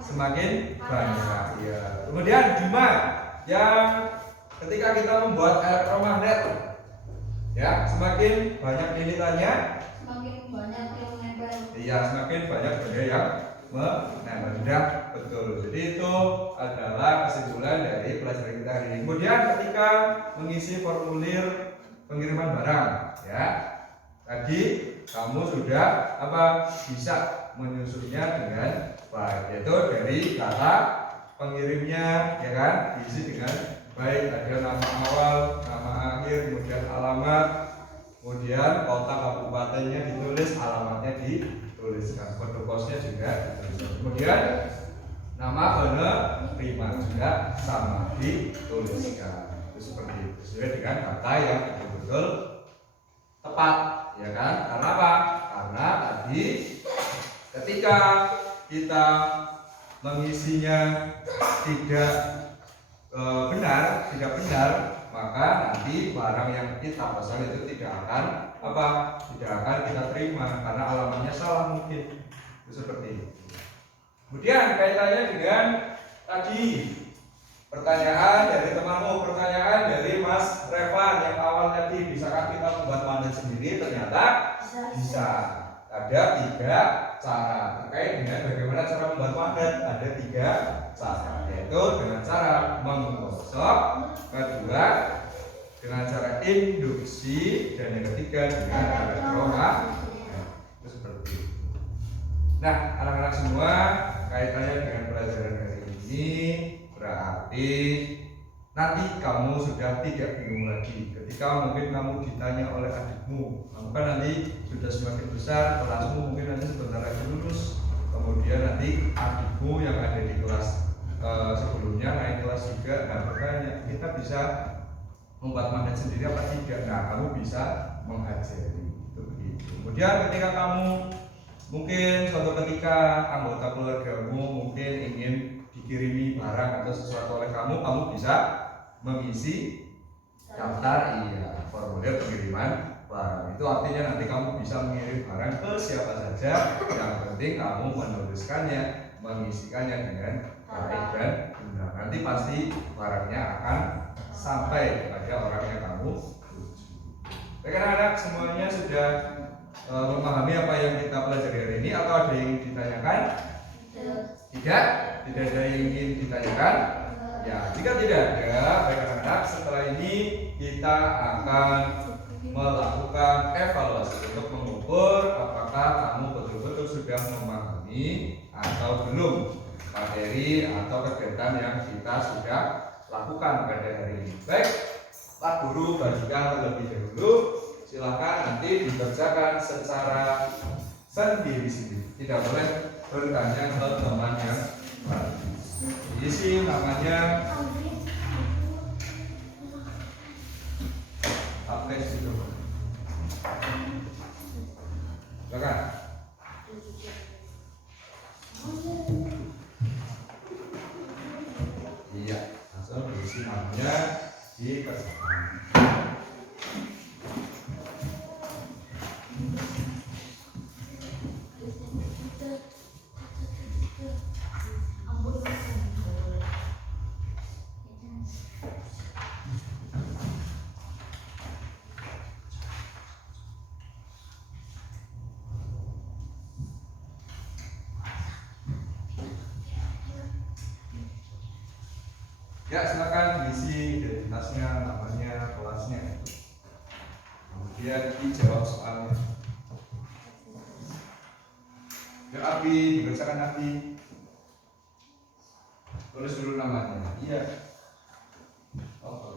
semakin banyak ya. Kemudian cuma yang ketika kita membuat elektromagnet ya, semakin banyak lilitannya, semakin banyak yang menempel. iya, semakin banyak benda yang menempel. Sudah betul. Jadi itu adalah kesimpulan dari pelajaran kita hari ini. Kemudian ketika mengisi formulir pengiriman barang ya, tadi kamu sudah bisa menyusunnya dengan baik, yaitu dari kata pengirimnya ya kan, diisi dengan baik, ada nama awal, nama akhir, kemudian alamat, kemudian kota kabupatennya ditulis, alamatnya dituliskan, kode posnya juga dituliskan, kemudian nama penerima juga sama dituliskan. Itu seperti itu, sesuai dengan kata yang betul-betul tepat ya kan. Karena apa? Karena tadi ketika kita mengisinya tidak benar, maka nanti barang yang kita pesan itu tidak akan kita terima karena alamatnya salah mungkin. Itu seperti itu. Kemudian kaitannya dengan tadi pertanyaan dari temanmu, pertanyaan dari Mas Revan yang awal tadi, bisakah kita membuat magnet sendiri? Ternyata bisa. Ada 3 cara terkait dengan bagaimana cara membuat magnet. Ada 3 cara, yaitu dengan cara menggosok, kedua dengan cara induksi, dan yang ketiga dengan elektromagnet. Itu seperti itu. Nah, anak-anak semua, kaitannya dengan pelajaran hari ini berarti nanti kamu sudah tidak bingung lagi ketika mungkin kamu ditanya oleh adikmu. Kamu kan nanti sudah semakin besar, kelasmu mungkin nanti sebentar lagi lulus, kemudian nanti adikmu yang ada di kelas sebelumnya naik kelas juga, bertanya, kita bisa membuat magnet sendiri apa tidak? Nah, kamu bisa mengajari itu begitu. Kemudian ketika kamu mungkin suatu ketika anggota keluargamu mungkin ingin dikirimi barang atau sesuatu oleh kamu bisa mengisi daftar formulir pengiriman barang. Itu artinya nanti kamu bisa mengirim barang ke siapa saja, yang penting kamu menuliskannya, mengisikannya dengan baik dan benar. Nanti pasti barangnya akan sampai kepada orang yang kamu tuju. Baik anak-anak, semuanya sudah memahami apa yang kita pelajari hari ini atau ada yang ditanyakan? Tidak ada yang ingin ditanyakan? Ya, jika tidak ada, baik anak-anak, setelah ini kita akan melakukan evaluasi untuk mengukur apakah kamu betul-betul sudah memahami atau belum materi atau kegiatan yang kita sudah lakukan pada hari ini. Baik, Pak Guru bagikan terlebih dahulu. Silakan nanti dikerjakan secara sendiri-sendiri. Tidak boleh bertanya ke teman yang baru. Isi namanya isi namanya dikerjakan. Ya, silakan diisi identitasnya, namanya, kelasnya. Kemudian dijawab soalnya. Ya, Abi, dibacakan Abi. Tulis dulu namanya. Iya. Oh.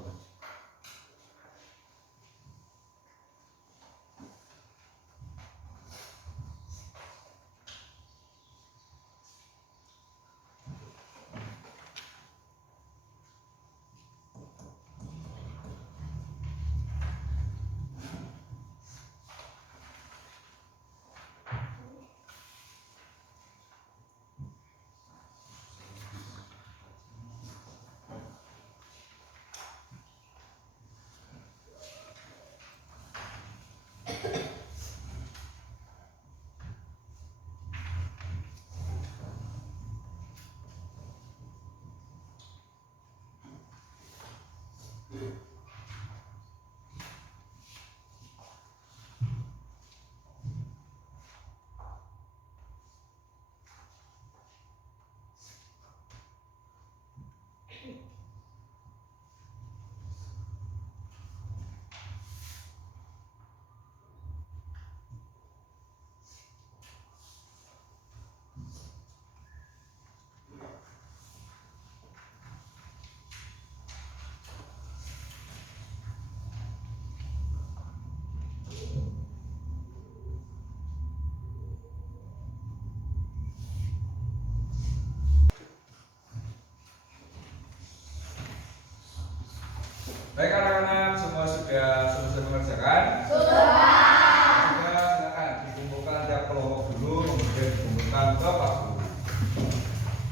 Baik anak-anak, semua sudah selesai mengerjakan? Sudah, silakan dikumpulkan tiap kelompok dulu, kemudian dikumpulkan ke Pak Guru.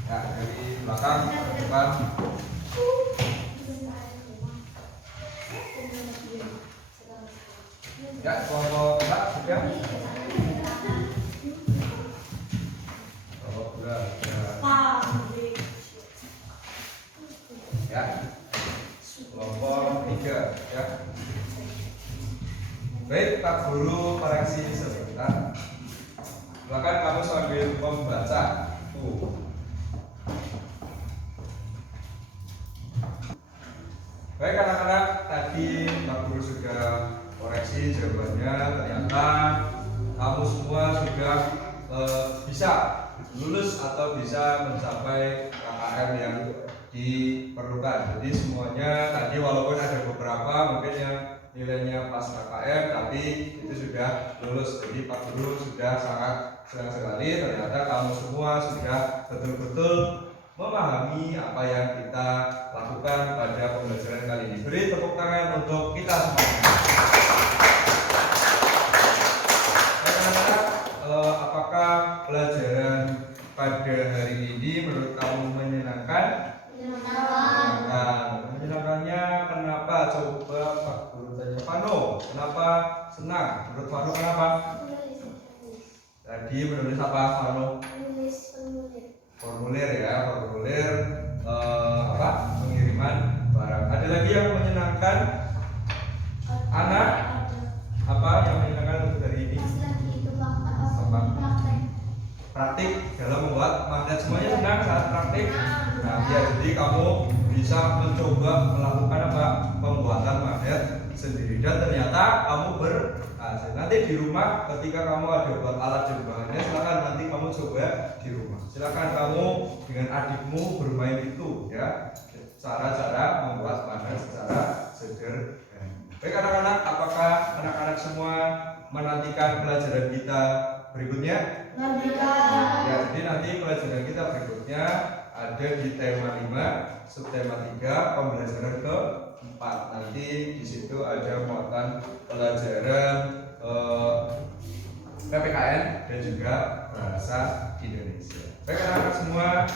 Ya, dari belakang ke depan. Ya, kelompok kita sudah. Kelompok sudah. Ya. Kelompok 3 ya. Baik, Pak Guru koreksi sebentar. Silakan kamu sambil membaca. Baik anak-anak, tadi Pak Guru sudah koreksi jawabannya. Ternyata kamu semua sudah bisa lulus atau bisa mencapai KKM yang diperlukan. Jadi semuanya tadi walaupun ada beberapa mungkin yang nilainya pas KKM tapi itu sudah lulus. Jadi Pak Guru sudah sangat senang sekali, ternyata kamu semua sudah betul-betul memahami apa yang kita lakukan pada pembelajaran kali ini. Beri tepuk tangan untuk kita semua. Apakah pelajaran pada hari ini menurut kamu menyenangkan? Menyenangkannya kenapa? Coba Pak Guru tanya. Vano, kenapa senang? Menurut Vano kenapa? Tadi menulis apa Vano? Formulir ya, formulir pengiriman barang. Ada lagi yang menyenangkan? Anak? Apa yang menyenangkan untuk hari ini? Praktik dalam membuat magnet, semuanya senang saat praktik. Nah, ya jadi kamu bisa mencoba melakukan pembuatan magnet sendiri dan ternyata kamu berhasil. Nanti di rumah ketika kamu ada buat alat jembatannya, silakan nanti kamu coba di rumah. Silakan kamu dengan adikmu bermain itu ya, cara-cara membuat magnet secara sederhana. Baik anak-anak, apakah anak-anak semua menantikan pelajaran kita berikutnya? Ya, jadi nanti pelajaran kita berikutnya ada di tema 5, subtema 3, pembelajaran ke-4. Nanti di situ ada muatan pelajaran PPKN dan juga bahasa Indonesia. Baik anak-anak semua,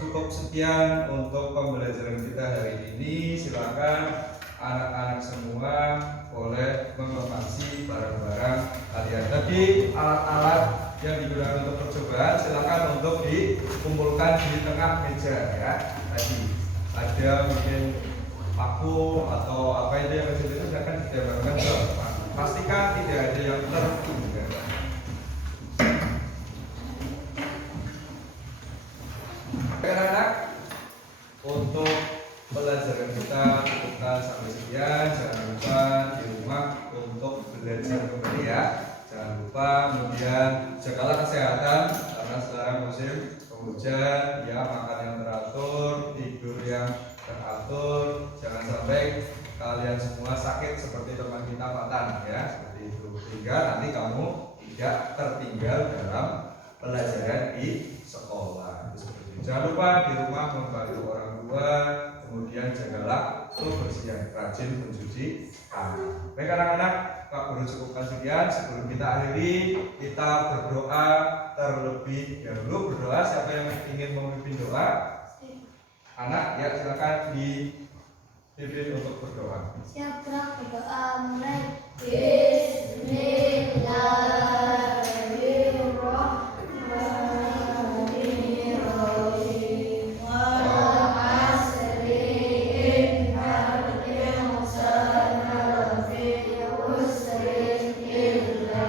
cukup sekian untuk pembelajaran kita hari ini. Silakan anak-anak semua boleh mengoperasi barang-barang kalian. Tadi alat-alat yang digunakan untuk percobaan silakan untuk dikumpulkan di tengah meja ya. Tadi ada mungkin paku atau apa itu yang kecil itu silakan ditembakkan ke paku. Pastikan tidak ada yang tertinggal. Anak-anak, untuk pelajaran kita cukupkan sampai sekian. Jangan lupa di rumah untuk belajar kembali ya. Jangan lupa kemudian jagalah kesehatan karena sekarang musim penghujan ya, makan yang teratur, tidur yang teratur. Jangan sampai kalian semua sakit seperti teman kita Fatan ya, seperti itu. Sehingga nanti kamu tidak tertinggal dalam pelajaran di sekolah. Jangan lupa di rumah membantu orang tua, kemudian jagalah kebersihan, rajin mencuci tangan. Baik anak-anak, Pak Guru cukupkan sekian. Sebelum kita akhiri, kita berdoa terlebih dahulu. Berdoa, siapa yang ingin memimpin doa? Anak, ya silakan dipimpin untuk berdoa. Siap gerak berdoa mulai. Bismillahirrahmanirrahim. Wal asri innal insana lafi khusr illa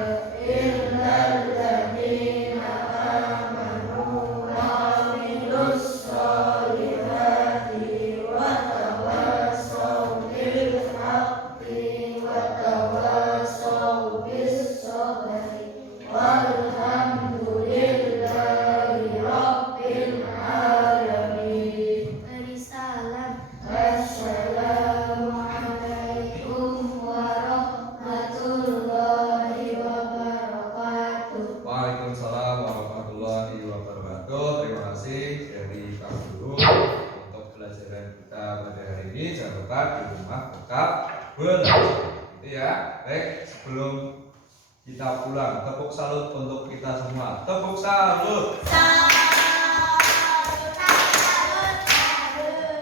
alladziina amanu wa amilus sholihati wa tawassaw bil haqqi wa tawassaw bis sabri walhamdulillahi rabbil alamin. Risalah. Assalamualaikum warahmatullahi wabarakatuh. Waalaikumsalam warahmatullahi wabarakatuh. Terima kasih dari Pak Guru untuk pelajaran kita pada hari ini. Jangan lupa di rumah tetap belajar. Gitu ya. Baik, sebelum kita pulang, tepuk salut untuk kita semua. Tepuk salut.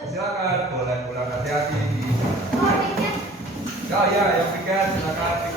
Silakan boleh pulang hati-hati. Ya, yang tiket silakan.